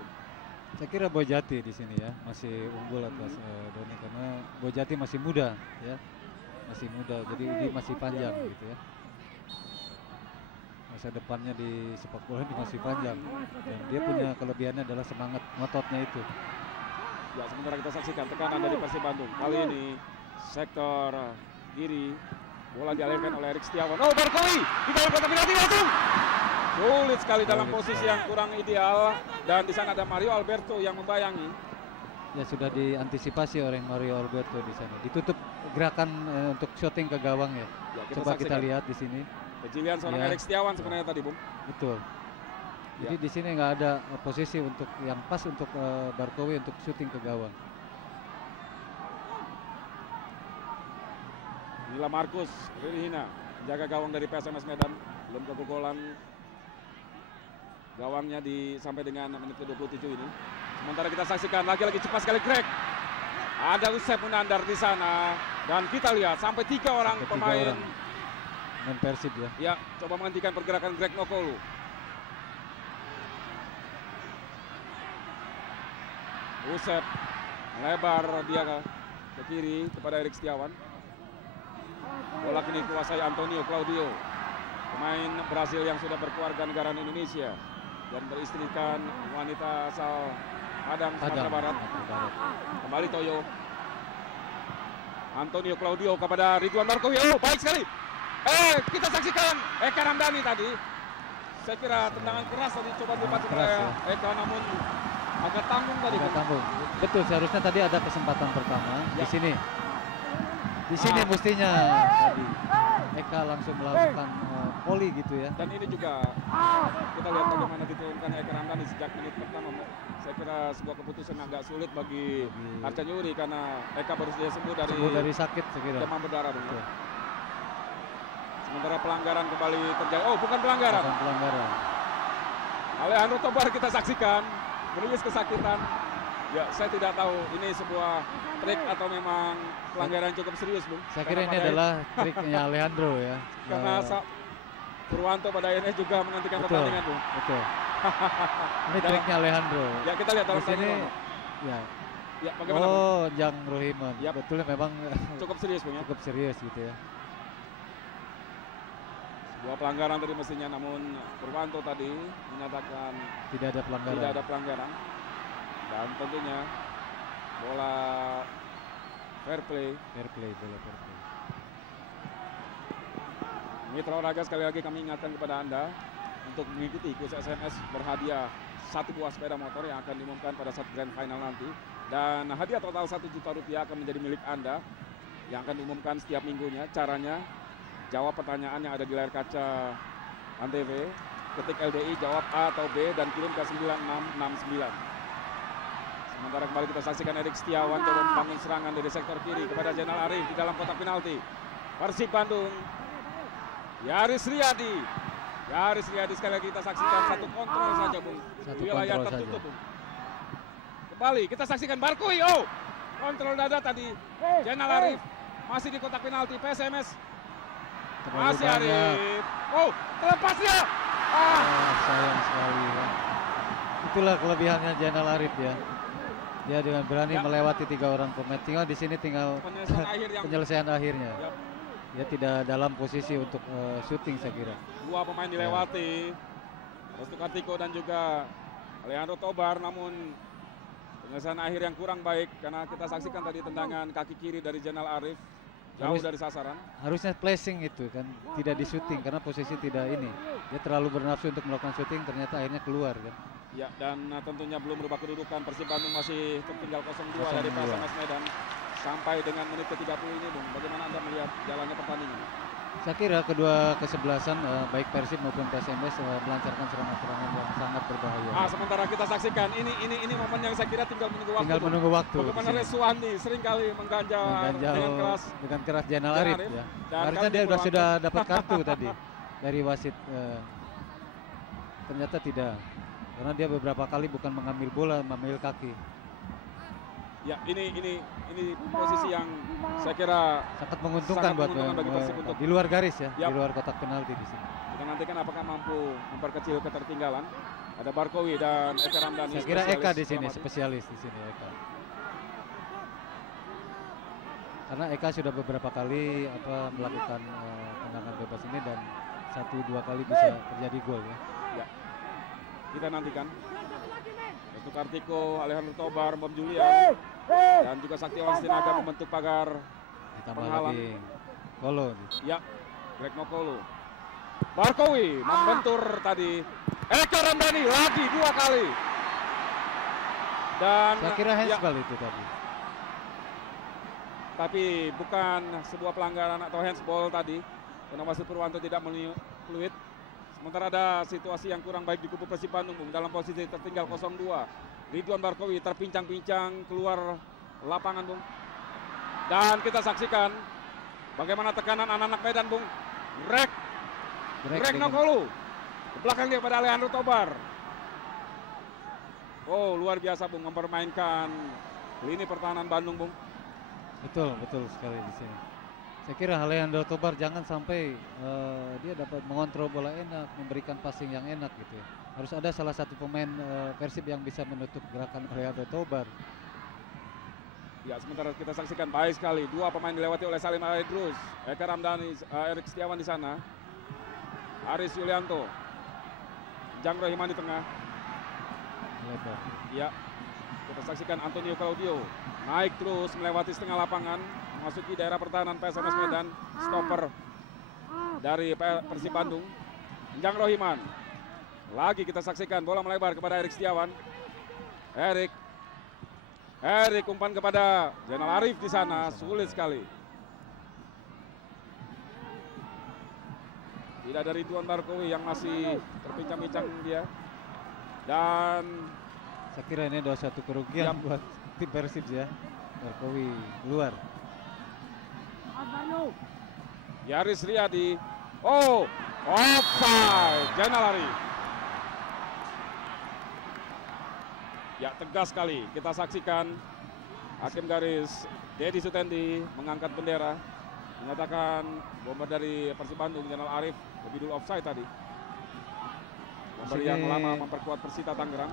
Saya kira Bojati di sini ya masih unggul atas Doni karena Bojati masih muda ya. Masih muda, jadi ini masih panjang gitu ya. Masa depannya di sepak bola ini masih panjang. Dan dia punya kelebihannya adalah semangat ngototnya itu. Ya, sementara kita saksikan tekanan dari Persib Bandung. Kali ini sektor kiri, bola dialirkan oleh Erik Setiawan. Oh, Barkowi di dalam kotak penalti langsung. Sulit sekali dalam posisi yang kurang ideal, dan di sana ada Mario Alberto yang membayangi. Ya, sudah diantisipasi oleh Mario Alberto di sana. Ditutup gerakan untuk shooting ke gawang ya. Coba kita lihat di sini. Kejelian seorang Erik Setiawan sebenarnya tadi, Bung. Betul. Jadi di sini nggak ada posisi untuk yang pas untuk Barkowi untuk syuting ke gawang. Inilah Markus Ririhina, jaga gawang dari PSMS Medan, belum kebobolan gawangnya sampai dengan menit ke-27 ini. Sementara kita saksikan lagi-lagi cepat sekali Greg. Ada Usep Munandar di sana, dan kita lihat sampai 3 orang pemain Persib ya. Ya, coba menghentikan pergerakan Greg Nokolu. Usep melebar dia ke kiri kepada Erik Setiawan. Bola kini dikuasai Antonio Claudio, pemain Brasil yang sudah berkeluarga negaraan Indonesia dan beristrikan wanita asal Padang, Sumatera Barat. Kembali Toyo. Antonio Claudio kepada Ridwan Barkowi. Oh, baik sekali. Kita saksikan Eka Ramdhani tadi. Saya kira tendangan keras tadi coba dipakai oleh Eka, namun agak tanggung tadi. Betul, seharusnya tadi ada kesempatan pertama di sini. Di sini mestinya tadi Eka langsung melakukan volley gitu ya. Dan ini juga kita lihat bagaimana diturunkan Eka Ramdhani sejak menit pertama. Saya kira sebuah keputusan agak sulit bagi Arcan Yuri karena Eka baru saja sembuh dari sakit saya kira. demam berdarah. Sementara pelanggaran kembali terjadi. Oh, bukan pelanggaran. Bukan pelanggaran. Alejandro Tobar kita saksikan menangis kesakitan. Ya, saya tidak tahu ini sebuah trik atau memang pelanggaran cukup serius, Bung. Saya kira ini Karena pada adalah triknya Alejandro ya. karena Purwanto pada akhirnya juga menghentikan pertandingan, Bung. Betul. Ini Dalam- triknya Alejandro. Ya, kita lihat dalam Di sini tandingan. ya. Ya, bagaimana, Bung? Oh, Jang Rohiman. Yap. Betulnya memang Cukup serius, Bung, ya. cukup serius gitu ya. Sebuah pelanggaran tadi mestinya, namun Purwanto tadi menyatakan Tidak ada pelanggaran. tidak ada pelanggaran. Dan tentunya bola fair play. Fair play, bola fair play. Mitra olahraga, sekali lagi kami ingatkan kepada Anda untuk mengikuti kuis SMS berhadiah 1 buah sepeda motor yang akan diumumkan pada saat grand final nanti. Dan hadiah total 1 juta rupiah akan menjadi milik Anda yang akan diumumkan setiap minggunya. Caranya, jawab pertanyaan yang ada di layar kaca Antv, ketik LDI, jawab A atau B dan kirim ke 9669. Sementara kembali kita saksikan Erik Setiawan coba membangun serangan dari sektor kiri kepada Zainal Arif di dalam kotak penalti. Persib Bandung, Yaris Riyadi. Yaris Riyadi sekali lagi kita saksikan satu kontrol saja, Bung. Satu Di wilayah kontrol tertutup, saja. Bung. Kembali kita saksikan Barkui. Oh, kontrol dada tadi. Zainal Arif masih di kotak penalti. PSMS Terlalu masih banyak. Arif. Oh, terlepas dia. Ah, Sayang sekali ya. Itulah kelebihannya Zainal Arif ya. Dia dengan berani Ya. melewati 3 orang pemain. Tinggal di sini tinggal penyelesaian akhir yang penyelesaian akhirnya. Yap. Dia tidak dalam posisi untuk syuting saya kira. 2 pemain dilewati. Restu Kartiko dan juga Alejandro Tobar, namun penyelesaian akhir yang kurang baik karena kita saksikan tadi tendangan kaki kiri dari Zainal Arif jauh Harus- dari sasaran. Harusnya placing itu kan tidak di syuting karena posisi tidak ini. Dia terlalu bernafsu untuk melakukan syuting ternyata akhirnya keluar kan. Ya, dan tentunya belum berubah kedudukan. Persib Bandung masih tertinggal 0-2 dari 0-2. PSMS Medan sampai dengan menit ke-30 ini, Bung. Bagaimana Anda melihat jalannya pertandingan? Saya kira kedua kesebelasan baik Persib maupun PSMS melancarkan serangan-serangan yang sangat berbahaya. Sementara kita saksikan ini momen yang saya kira tinggal menunggu waktu. Tinggal Bung. menunggu waktu. Bagaimana di sini. Reswandi seringkali mengganjal dengan keras. Zainal Zainal Arif Arif. ya. Dan Harusnya kami dia Purwanto. sudah dapat kartu tadi dari wasit. Ternyata tidak. Karena dia beberapa kali bukan mengambil bola, mengambil kaki. Ya, ini posisi yang saya kira Sangat menguntungkan Sangat buat menguntungkan bagi Persib untuk- di luar garis ya, Yap. di luar kotak penalti di sini. kita nantikan apakah mampu memperkecil ketertinggalan. Ada Barkowi dan Eka Ramdhani. Saya kira Eka di spesialis sini, bola mati. spesialis di sini Eka. Karena Eka sudah beberapa kali melakukan tendangan bebas ini dan 1-2 kali bisa terjadi gol ya. Kita nantikan. Restu Kartiko, Alejandro Tobar, Bom Julian, dan juga Saktiawan Sinaga membentuk pagar. Ditambah Penghalang. lagi Kolo. Ya, Greg Nokolo. Barkowi membentur tadi. Eka Ramdhani lagi 2 kali. Dan Saya kira ya, handsball itu tadi. tapi bukan sebuah pelanggaran atau handsball tadi. Karena wasit Purwanto tidak fluid. Sementara ada situasi yang kurang baik di kubu Persib Bandung, Bung, dalam posisi tertinggal 0-2. Ridwan Barkowi terpincang-pincang keluar lapangan, Bung. Dan kita saksikan bagaimana tekanan anak-anak Medan, Bung. Greg dengan- Nokolo. Ke belakang dia pada Alejandro Tobar. Oh, luar biasa, Bung, mempermainkan lini pertahanan Bandung, Bung. Betul sekali di sini. Saya kira Alejandro Tobar jangan sampai dia dapat mengontrol bola enak, memberikan passing yang enak gitu ya. Harus ada salah satu pemain Persib yang bisa menutup gerakan Alejandro Tobar. Ya, sementara kita saksikan baik sekali 2 pemain dilewati oleh Salim Aidrus, Eka Ramdhani, Erik Setiawan di sana, Aris Yulianto, Jang Rohiman di tengah. Lebar. Ya, kita saksikan Antonio Claudio naik terus melewati setengah lapangan, memasuki daerah pertahanan PSMS Medan, stopper dari Persib Bandung, Jang Rohiman. Lagi kita saksikan bola melebar kepada Erik Setiawan. Erik umpan kepada Zainal Arif di sana, sulit sekali. Tidak ada Ridwan Barkowi yang masih terpincang-pincang dia. Dan Saya kira ini ada satu kerugian Yap. buat tim Persib ya. Barkowi keluar. Yaris Riyadi Oh, offside. Zainal Arif. Ya, tegas sekali kita saksikan hakim garis Dedi Sutendi mengangkat bendera menyatakan bomber dari Persib Bandung Zainal Arif lebih dulu offside tadi. Bomber yang lama memperkuat Persita Tangerang.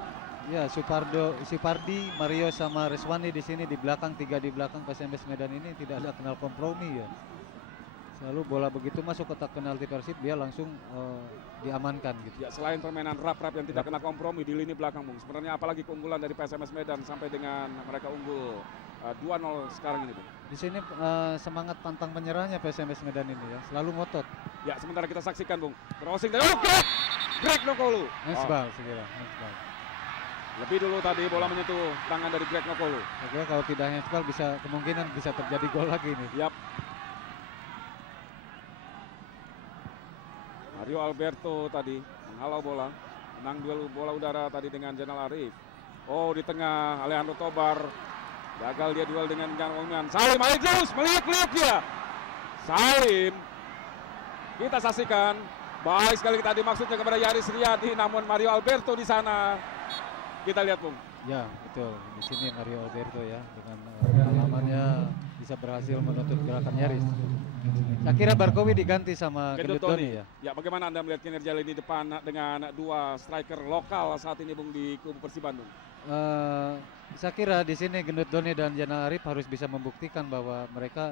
Ya, Supardi, Mario sama Reswani di sini di belakang, 3 di belakang PSMS Medan ini tidak ada kenal kompromi ya. Selalu bola begitu masuk kotak penalti Persib dia langsung diamankan gitu. Ya, selain permainan rap-rap yang tidak kena kompromi di lini belakang, Bung. Sebenarnya apalagi keunggulan dari PSMS Medan sampai dengan mereka unggul 2-0 sekarang ini, Bung. Di sini semangat pantang menyerahnya PSMS Medan ini ya, selalu ngotot. Ya, sementara kita saksikan, Bung. Crossing dari Greg Nokolu. Handsball segera, handsball. Lebih dulu tadi bola menyentuh tangan dari Greg Nokolu. Oke, kalau tidak handsball bisa kemungkinan bisa terjadi gol lagi nih. Yap. Mario Alberto tadi menghalau bola, menang duel bola udara tadi dengan Zainal Arif. Oh, di tengah Alejandro Tobar gagal dia duel dengan Jan Wongman. Salim Aidrus meliuk-liuk dia. Salim, kita saksikan baik sekali tadi maksudnya kepada Yaris Riyadi, namun Mario Alberto di sana. Kita lihat, Bung. Ya, betul. Di sini Mario Alberto ya dengan pengalamannya bisa berhasil menutup gerakan Yaris. Saya kira Barkowi diganti sama Gendut Doni ya. Ya, bagaimana Anda melihat kinerja lini depan dengan dua striker lokal saat ini, Bung, di kubu Persib Bandung? Saya kira di sini Gendut Doni dan Zainal Arif harus bisa membuktikan bahwa mereka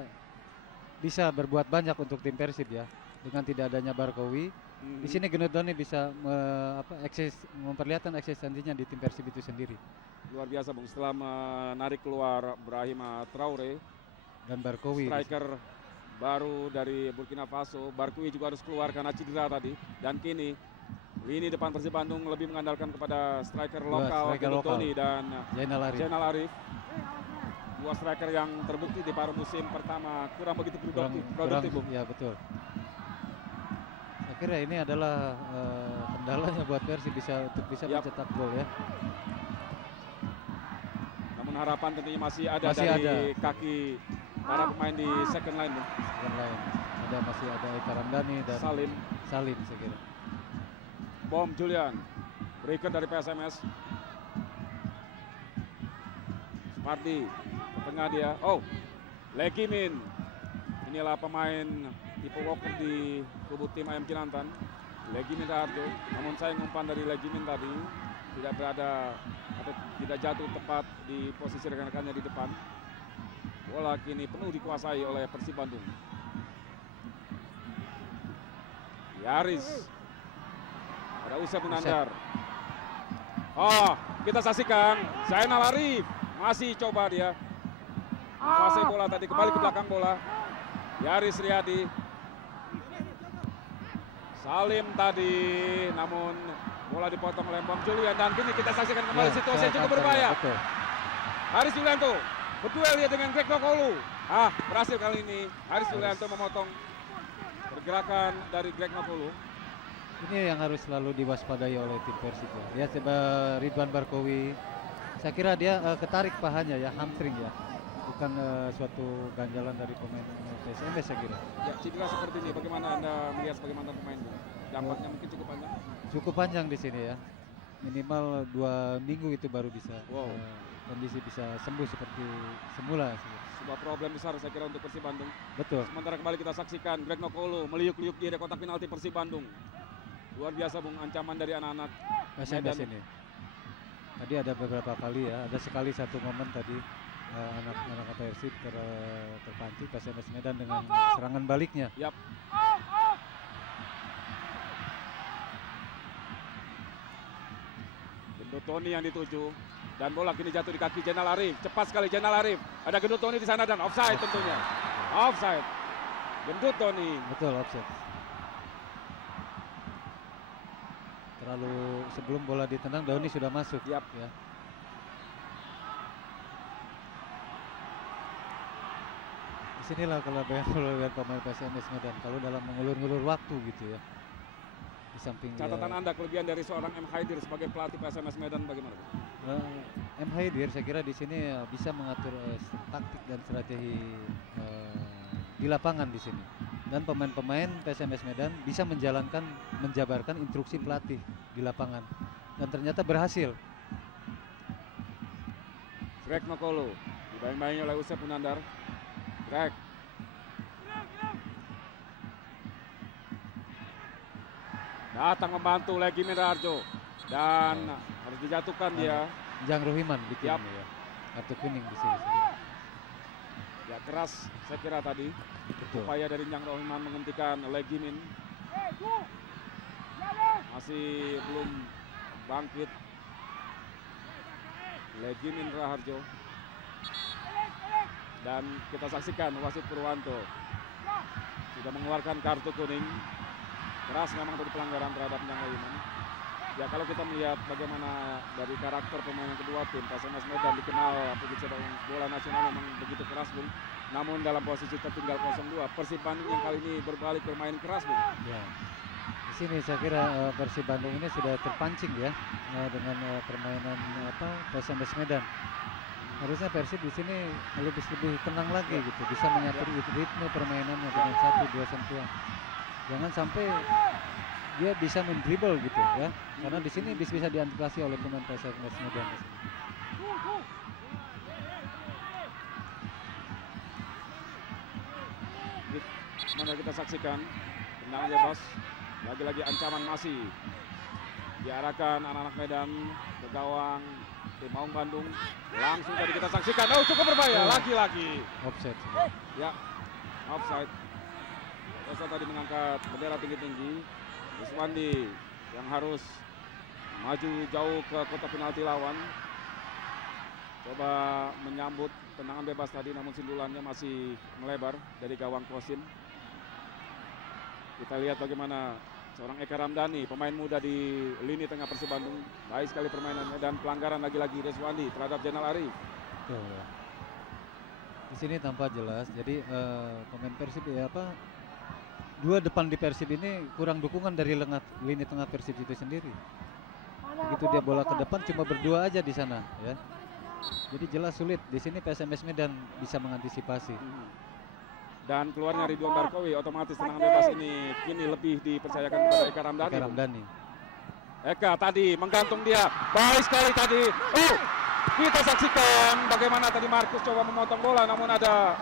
bisa berbuat banyak untuk tim Persib ya. Dengan tidak adanya Barkowi, di sini Gendut Doni bisa memperlihatkan eksistensinya di tim Persib itu sendiri. Luar biasa, Bung, setelah menarik keluar Brahima Traore Dan Barkowi. Striker baru dari Burkina Faso. Barkowi juga harus keluar karena cedera tadi. Dan kini lini depan Persib Bandung lebih mengandalkan kepada striker lokal Gendut Doni dan Zainal Arif. Dua striker yang terbukti di paruh musim pertama kurang begitu produktif, Bung. Ya, betul. Saya kira ini adalah kendalanya buat Persib bisa mencetak gol ya. Namun harapan tentunya masih ada kaki para pemain di second line, Bung. Second line. Masih ada Eka Ramdhani dan Salim saya kira. Bom Julian, berikut dari PSMS. Supardi, ke tengah dia. Oh, Lekimin. Inilah pemain tipe Walker di kubu tim Ayam Kinantan. Legimin Raharjo. Namun sayang umpan dari Legimin tadi tidak berada atau tidak jatuh tepat di posisi rekan-rekannya di depan. Bola kini penuh dikuasai oleh Persib Bandung. Yaris. Ada Usep Munandar. Oh, kita saksikan Zainal Arif masih coba dia menguasai bola tadi, kembali ke belakang bola. Yaris Riyadi. Salim tadi, namun bola dipotong oleh Bom Julian dan kini kita saksikan kembali situasi yang cukup berbahaya. Haris Julianto berduel dia dengan Greg Nokolu. Berhasil kali ini Haris Julianto memotong pergerakan dari Greg Nokolu. Ini yang harus selalu diwaspadai oleh tim Persib ya. Dia coba Ridwan Barkowi. Saya kira dia ketarik pahanya ya, hamstring ya. Bukan suatu ganjalan dari pemain PSMS saya kira. Ya, cedera seperti ini bagaimana Anda melihat sebagai mantan pemain? Dampaknya mungkin cukup panjang? Cukup panjang di sini ya. Minimal 2 minggu itu baru bisa kondisi bisa sembuh seperti semula. Sebuah problem besar saya kira untuk Persib Bandung. Betul. Sementara kembali kita saksikan Greg Nokolu meliuk-liuk di kotak penalti Persib Bandung. Luar biasa, Bung, ancaman dari anak-anak PSMS ini. Tadi ada beberapa kali ya, ada sekali satu momen tadi anak-anak Persib terpancing PSMS Medan dengan serangan baliknya. Yap. Gendut Doni yang dituju dan bola kini jatuh di kaki Zainal Arif. Cepat sekali Zainal Arif. Ada Gendut Doni di sana dan offside tentunya. Offside. Gendut Doni. Betul, offside. Terlalu sebelum bola ditendang Doni sudah masuk. Yap. Ya. Disinilah kalau lihat pemain PSMS Medan kalau dalam mengulur-ngulur waktu gitu ya. Di samping catatan Anda kelebihan dari seorang M. Haidir sebagai pelatih PSMS Medan bagaimana? M. Haidir saya kira di sini bisa mengatur taktik dan strategi di lapangan di sini. dan pemain-pemain PSMS Medan bisa menjabarkan instruksi pelatih di lapangan, dan ternyata berhasil. Greg Nokolo dibayang-bayangi oleh Usep Munandar. Greg datang membantu lagi Raharjo dan harus dijatuhkan dia. Jang Rohiman bikin Yap. ya, kartu kuning di sini. Saudara. Ya keras saya kira tadi Betul. upaya dari Jang Rohiman menghentikan Legimin. Masih belum bangkit Legimin Raharjo. Dan kita saksikan wasit Purwanto sudah mengeluarkan kartu kuning. Keras memang tadi pelanggaran terhadap Jang Rohiman. Ya kalau kita melihat bagaimana dari karakter pemain kedua tim, PSMS Medan dikenal begitu sepak bola nasional memang begitu keras, Bung. Namun dalam posisi tertinggal 0-2, Persib Bandung yang kali ini berbalik bermain keras, Bung. Ya. Di sini saya kira Persib Bandung ini sudah terpancing ya dengan permainan PSMS Medan. Harusnya Persib di sini lebih tenang lagi gitu, bisa mengatur ritme permainannya dengan 1-2 sentuhan. Jangan sampai dia bisa mendribble gitu ya, karena di sini bisa diantisipasi oleh pemain PSMS Medan. Mana kita saksikan tendangan bebas, lagi-lagi ancaman masih diarahkan anak-anak Medan ke gawang tim Maung Bandung. Langsung tadi kita saksikan, oh cukup berbahaya, lagi-lagi Offside. ya, offside. Kosa tadi mengangkat bendera tinggi-tinggi. Iswandi yang harus maju jauh ke kotak penalti lawan. Coba menyambut tendangan bebas tadi, namun sindulannya masih melebar dari gawang Kosin. Kita lihat bagaimana seorang Eka Ramdhani, pemain muda di lini tengah Persib Bandung. Baik sekali permainannya dan pelanggaran lagi-lagi Reswandi terhadap Jenal Ari. Betul, ya. Di sini tampak jelas. Jadi pemain Persib dua depan di Persib ini kurang dukungan dari lini tengah Persib itu sendiri. Begitu dia bola ke depan cuma berdua aja di sana ya. Jadi jelas sulit di sini PSMS Medan bisa mengantisipasi. Dan keluarnya Ridwan Barkowi, otomatis tendangan bebas ini kini lebih dipercayakan kepada Eka Ramdhani. Eka Ramdhani. Eka tadi menggantung dia, baik sekali tadi. Oh, kita saksikan bagaimana tadi Markus coba memotong bola, namun ada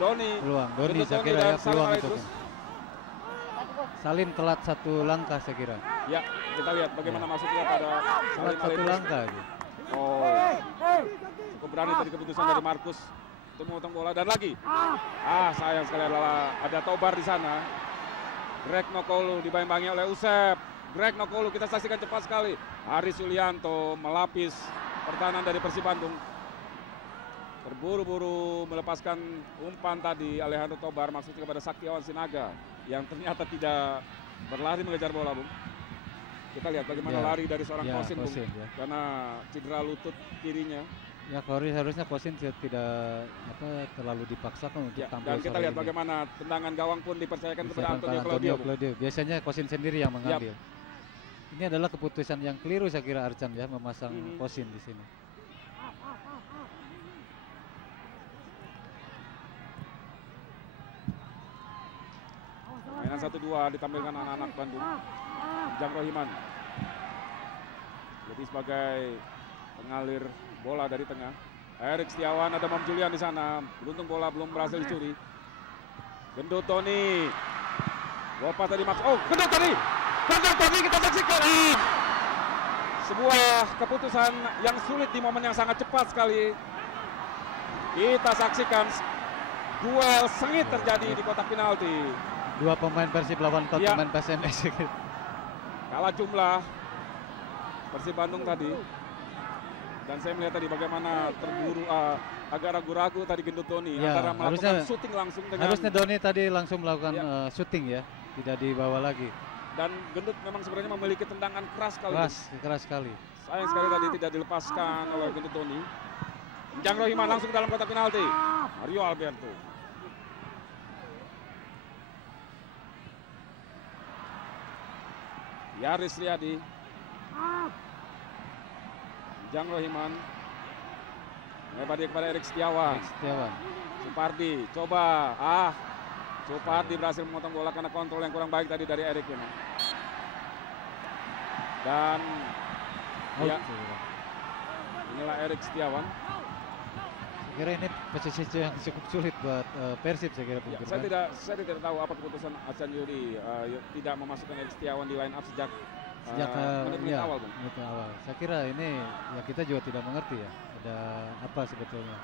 Doni. Doni saya kira ya peluang itu. Salin telat satu langkah saya kira. Ya, kita lihat bagaimana masuknya pada Telat satu langkah. Gitu. Oh, cukup berani tadi keputusan dari Markus untuk memotong bola dan lagi. Sayang sekali adalah ada Tobar di sana. Greg Nokolo dibayang-bayangi oleh Usep. Greg Nokolo kita saksikan cepat sekali. Haris Yulianto melapis pertahanan dari Persib Bandung. Terburu-buru melepaskan umpan tadi Alejandro Tobar, maksudnya kepada Saktiawan Sinaga yang ternyata tidak berlari mengejar bola, Bung. Kita lihat bagaimana lari dari seorang Kosin, Bung, karena cedera lutut kirinya. Ya harusnya Kosin tidak terlalu dipaksakan untuk tampil. Dan kita lihat bagaimana tendangan gawang pun dipercayakan kepada Antonio Claudio. Biasanya Kosin sendiri yang mengambil. Ini adalah keputusan yang keliru saya kira Arcan ya, memasang Kosin di sini. Mainan 1-2 ditampilkan anak-anak Bandung. Jang Rohiman jadi sebagai pengalir bola dari tengah. Erik Setiawan, ada Mam Julian di sana. Beruntung bola belum berhasil dicuri. Gendut Tony. Lopa tadi Max. Oh, Gendut Tony. Gendut Tony kita saksikan. Sebuah keputusan yang sulit di momen yang sangat cepat sekali. Kita saksikan duel sengit terjadi di kotak penalti. Dua pemain Persib lawan pemain PSMS. Kalah jumlah Persib Bandung tadi. Dan saya melihat tadi bagaimana terburu agak ragu-ragu tadi Gendut Doni antara melakukan syuting langsung dengan. Harusnya Doni tadi langsung melakukan syuting ya, tidak dibawa lagi. Dan Gendut memang sebenarnya memiliki tendangan keras sekali. Keras sekali. Sayang sekali tadi tidak dilepaskan oleh Gendut Doni. Jang Rohiman langsung dalam kotak penalti. Mario Alberto. Yaris Liadi. Jang Rohiman lebar dia kepada Erik Setiawan. Supardi coba Supardi berhasil memotong bola karena kontrol yang kurang baik tadi dari Erik ini. Dan Out, ya, saya kira. inilah Erik Setiawan. Saya kira ini posisi yang cukup sulit buat Persib, saya kira Bung Ya, Firman. saya tidak tahu apa keputusan Acan Yuri tidak memasukkan Erik Setiawan di line up sejak Sejak menit-menit ya, awal, Bung. menit awal. Saya kira ini ya kita juga tidak mengerti ya. Ada apa sebetulnya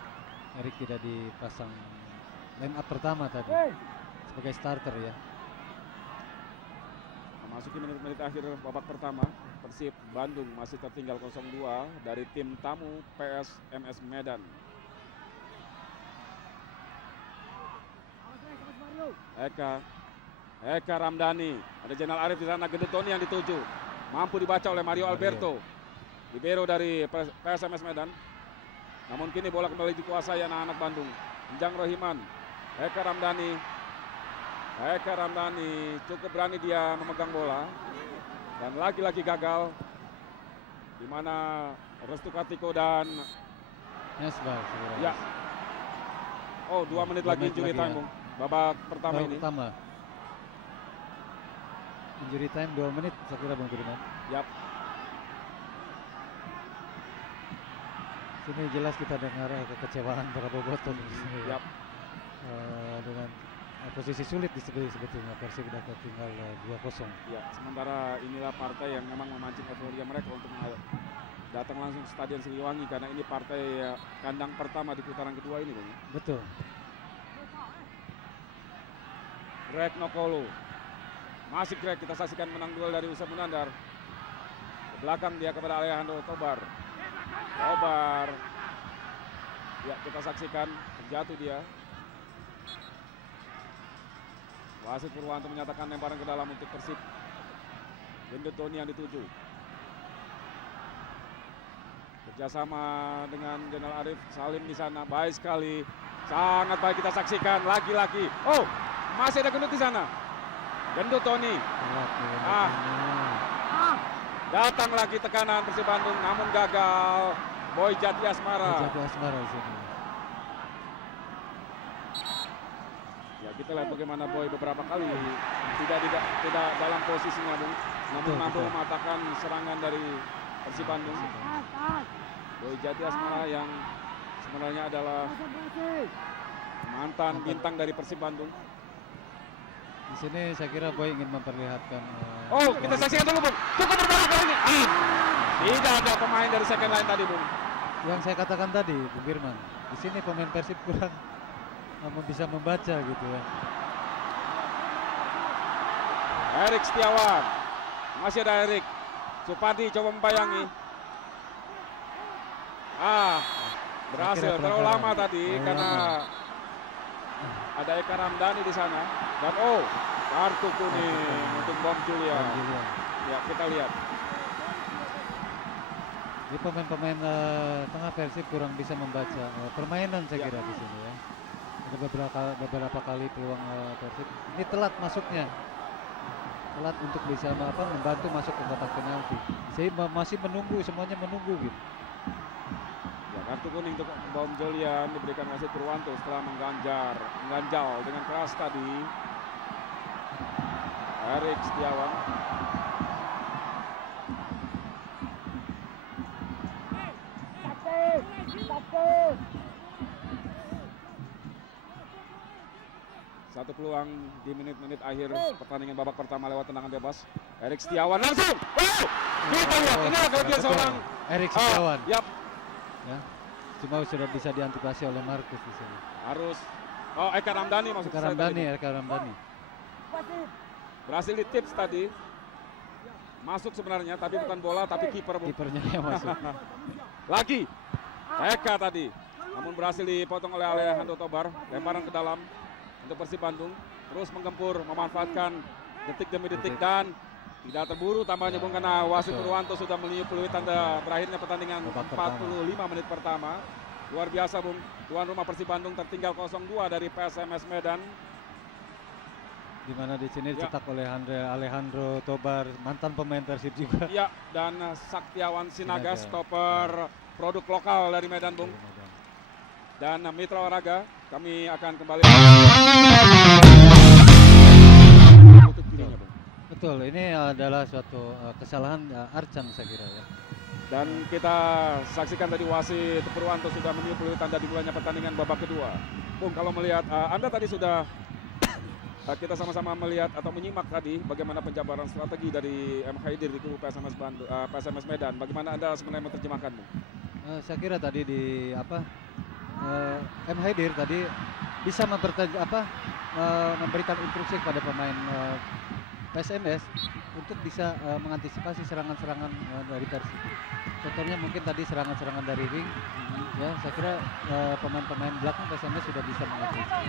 Erik tidak dipasang line up pertama tadi sebagai starter ya. Memasuki menit-menit akhir babak pertama, Persib Bandung masih tertinggal 0-2 dari tim tamu PSMS Medan. Eka Ramdhani, ada Jenal Arif di sana, Gendut Tony yang dituju, mampu dibaca oleh Mario Alberto, libero dari PSMS Medan. Namun kini bola kembali dikuasai anak-anak Bandung. Enjang Rohiman, Eka Ramdhani cukup berani dia memegang bola dan lagi-lagi gagal, di mana Restu Kartiko dan Nesbal, saya kira. ya, 2 menit lagi injury time, ya. Bung. Babak pertama Babak ini. pertama. Injury time 2 menit saya kira Bung Firman. Yap. Sini jelas kita dengar kekecewaan para bobotoh di sini. Ya. Yap. Dengan posisi sulit sebetulnya Persib sudah tertinggal 2-0. Ya, sementara inilah partai yang memang memancing euforia mereka untuk datang langsung ke Stadion Siliwangi karena ini partai kandang pertama di putaran kedua ini, Bung. Betul. Greg Nokolo. Masih Greg, kita saksikan menang duel dari Usep Munandar. Ke belakang dia kepada Alejandro Tobar. Ya, kita saksikan terjatuh dia. Wasit Purwanto menyatakan lemparan ke dalam untuk Persib. Gendut Tony yang dituju. Kerjasama dengan Jenal Arif Salim di sana, baik sekali. Sangat baik kita saksikan lagi-lagi. Oh, masih ada Gendut di sana. Gendut Tony. Datang lagi tekanan Persib Bandung, namun gagal. Boy Jati Asmara. Jati Asmara di sini. Ya, kita lihat bagaimana Boy beberapa kali tidak dalam posisinya, Bung. Namun mampu mematahkan serangan dari Persib Bandung. Boy Jati Asmara yang sebenarnya adalah mantan bintang dari Persib Bandung. Di sini saya kira Boy ingin memperlihatkan. Kita saksikan dulu, Bung. Cukup berbahaya kali ini. Tidak ada pemain dari second line tadi, Bung. Yang saya katakan tadi, Bung Firman. Di sini pemain Persib kurang bisa membaca gitu ya. Erik Setiawan. Masih ada Erik. Supardi coba membayangi. Berhasil. Terlalu lama tadi karena ada Eka Ramdhani di sana. Dan kartu kuning untuk Bom Julian. Ya, kita lihat. Jadi pemain-pemain tengah Persib kurang bisa membaca permainan saya kira di sini ya. Ada beberapa kali peluang Persib. Ini telat masuknya. Telat untuk bisa membantu masuk ke kotak penalti. Saya masih menunggu, semuanya menunggu gitu. Ya, kartu kuning untuk Bom Julian diberikan wasit Purwanto setelah mengganjal dengan keras tadi. Erik Setiawan. Satu peluang di menit-menit akhir pertandingan babak pertama lewat tendangan bebas. Erik Setiawan langsung. Kita lihat inilah kelebihan seorang Erik Setiawan. Yap. Ya. Cuma sudah bisa diantisipasi oleh Markus di sini. Harus Eka Ramdhani maksud saya tadi. Eka Ramdhani. Berhasil di tips tadi. Masuk sebenarnya tapi bukan bola tapi kiper. Kipernya yang masuk. Lagi. Eka tadi. Namun berhasil dipotong oleh Alejandro Tobar. Lemparan ke dalam untuk Persib Bandung. Terus menggempur, memanfaatkan detik demi detik dan tidak terburu tambahnya, Bung, karena wasit Purwanto sudah meniup peluit tanda berakhirnya pertandingan 45 menit pertama. Luar biasa, Bung. Tuan rumah Persib Bandung tertinggal 0-2 dari PSMS Medan. Di mana di sini dicetak oleh Alejandro Tobar, mantan pemain Persib juga. Ya, dan Saktiawan Sinaga, stopper produk lokal dari Medan, Bung. Dan Mitra Olahraga, kami akan kembali. Betul, ini adalah suatu kesalahan Arcan saya kira ya. Dan kita saksikan tadi wasit Purwanto sudah meniup peluit tanda dimulainya pertandingan babak kedua. Bung, kalau melihat Anda tadi sudah kita sama-sama melihat atau menyimak tadi bagaimana penjabaran strategi dari M. Haidir di kubu PSMS Medan. Bagaimana Anda sebenarnya menerjemahkan, Bung? Saya kira tadi di M. Haidir tadi bisa memberikan instruksi kepada pemain PSMS untuk bisa mengantisipasi serangan-serangan dari Persib. Contohnya mungkin tadi serangan-serangan dari ring, ya saya kira pemain-pemain belakang PSMS sudah bisa mengantisipasi.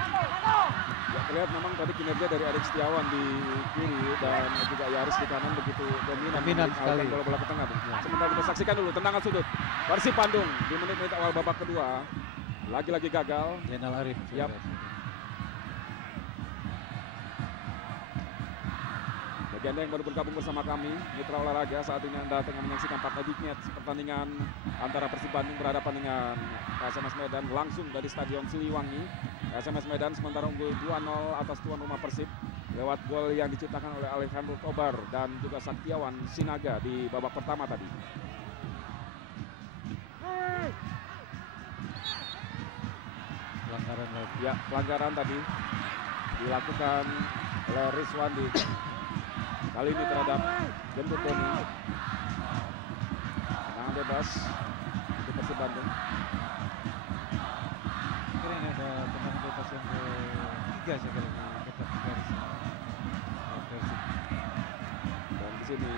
Ya, terlihat memang tadi kinerja dari Erik Setiawan di kiri dan juga Yaris di kanan begitu dominan sekali. Bola-bola ke tengah, Bung. Ya. Sementara kita saksikan dulu tendangan sudut Persib Bandung di menit-menit awal babak kedua. Lagi-lagi gagal. Zainal Arif. Yap. Bagi Anda yang baru bergabung bersama kami, Mitra Olahraga, saat ini Anda tengah menyaksikan Partner Dignet, pertandingan antara Persib Bandung berhadapan dengan PSMS Medan langsung dari Stadion Siliwangi. PSMS Medan sementara unggul 2-0 atas tuan rumah Persib lewat gol yang diciptakan oleh Alejandro Tobar dan juga Saktiawan Sinaga di babak pertama tadi. Pelanggaran lagi. Ya, pelanggaran tadi dilakukan oleh Rizwandi. Kali ini terhadap Gendut Doni. Tendangan bebas untuk Persib Bandung. Kira ini ada tendangan bebas yang ketiga saya kira di dekat garis Persib. Dan di sini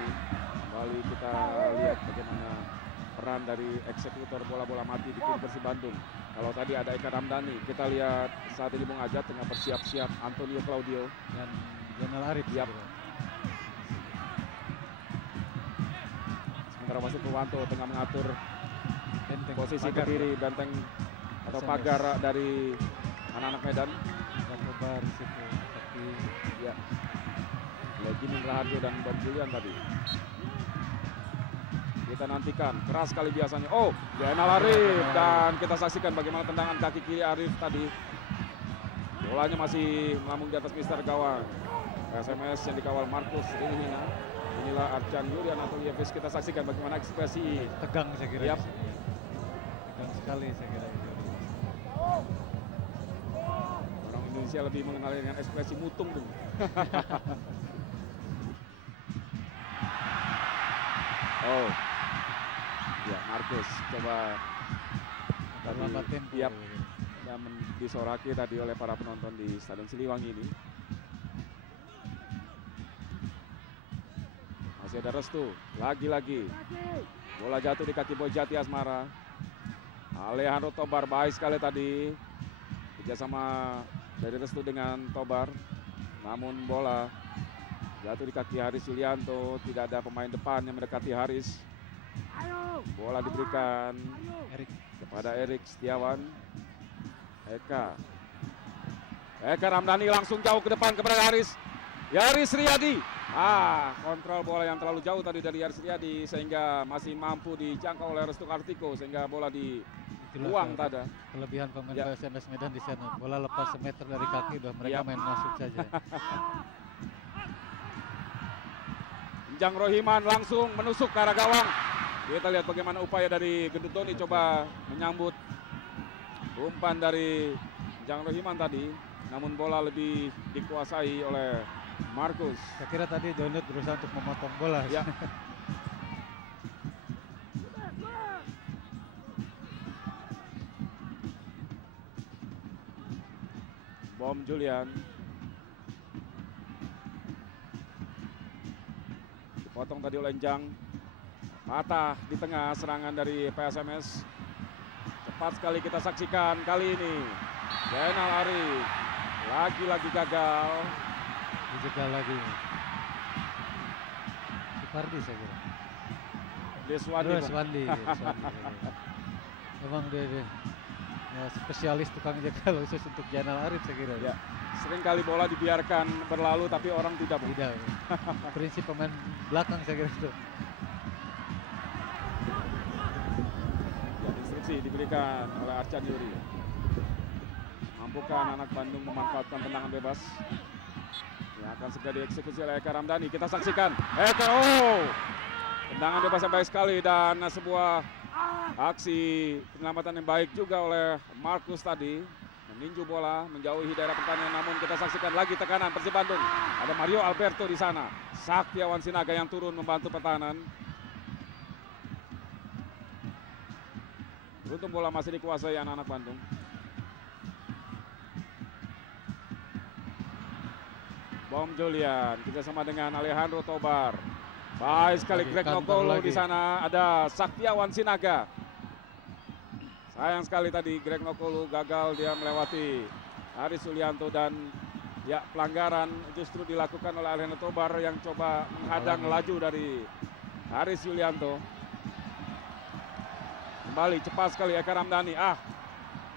kembali kita lihat bagaimana peran dari eksekutor bola-bola mati di tim Persib Bandung. Kalau tadi ada Eka Ramdhani, kita lihat saat ini Bung Ajat tengah bersiap-siap Antonio Claudio Dan Zainal Arif. Yap. saya kira. Sementara wasit Purwanto tengah mengatur Benteng posisi ke pagar, kiri benteng atau SMS. pagar dari anak-anak Medan. Dan Tobar di situ. Tapi Ya, Legimin Raharjo dan Bom Julian tadi. Kita nantikan keras sekali biasanya. Oh, Zainal Arif dan kita saksikan bagaimana tendangan kaki kiri Arif tadi. Bolanya masih melambung di atas mister gawang. SMS yang dikawal Markus Rinhina. Inilah Arcan Yulian atau Yevis. Kita saksikan bagaimana ekspresi. tegang saya kira. Yap. di situ. Tegang sekali saya kira. Orang Indonesia lebih mengenal dengan ekspresi mutung, Bung. Oh, ya Markus coba Lambat tempo. Yap, yang disoraki tadi oleh para penonton di Stadion Siliwangi ini. Masih ada Restu, lagi-lagi bola jatuh di kaki Boy Jati Asmara. Alejandro Tobar baik sekali tadi kerjasama dari Restu dengan Tobar, namun bola jatuh di kaki Haris Yulianto. Tidak ada pemain depan yang mendekati Haris. Bola diberikan Erik. kepada Erik Setiawan. Eka Ramdhani langsung jauh ke depan kepada Haris. Yaris Riyadi. Kontrol bola yang terlalu jauh tadi dari Yaris Riyadi sehingga masih mampu dijangkau oleh Restu Kartiko sehingga bola dibuang tadi. Kelebihan pemain Ya. PSMS Medan di sana. Bola lepas semeter dari kaki udah mereka Yap. main masuk saja. Jang Rohiman langsung menusuk ke arah gawang. Kita lihat bagaimana upaya dari Gendut Doni coba menyambut umpan dari Jang Rohiman tadi. Namun bola lebih dikuasai oleh Markus. Saya kira tadi Donut berusaha untuk memotong bola. Ya. Bom Julian. Dipotong tadi oleh Jang. Patah di tengah serangan dari PSMS. Cepat sekali kita saksikan kali ini. Zainal Arif lagi-lagi gagal. Dijegal lagi. Supardi saya kira. Deswandi. Deswandi. Memang dia ya, spesialis tukang jegal khusus untuk Zainal Arif saya kira. Ya, sering kali bola dibiarkan berlalu tapi orang tidak. Tidak. Prinsip pemain belakang saya kira itu. Ya, instruksi diberikan oleh Arcan Yuri. Mampukah anak Bandung memanfaatkan tendangan bebas yang akan segera dieksekusi oleh Eka Ramdhani. Kita saksikan Eka, tendangan bebas yang baik sekali dan sebuah aksi penyelamatan yang baik juga oleh Markus tadi, meninju bola menjauhi daerah pertandingan. Namun kita saksikan lagi tekanan Persib Bandung. Ada Mario Alberto di sana, Saktiawan Sinaga yang turun membantu pertahanan. Beruntung bola masih dikuasai anak-anak Bandung. Bom Julian kerjasama dengan Alejandro Tobar. Baik sekali Greg Nokolo di sana, ada Saktiawan Sinaga. Sayang sekali tadi Greg Nokolo gagal, dia melewati Haris Yulianto dan ya pelanggaran justru dilakukan oleh Alejandro Tobar yang coba menghadang laju dari Haris Yulianto. Kembali cepat sekali Eka Ramdhani.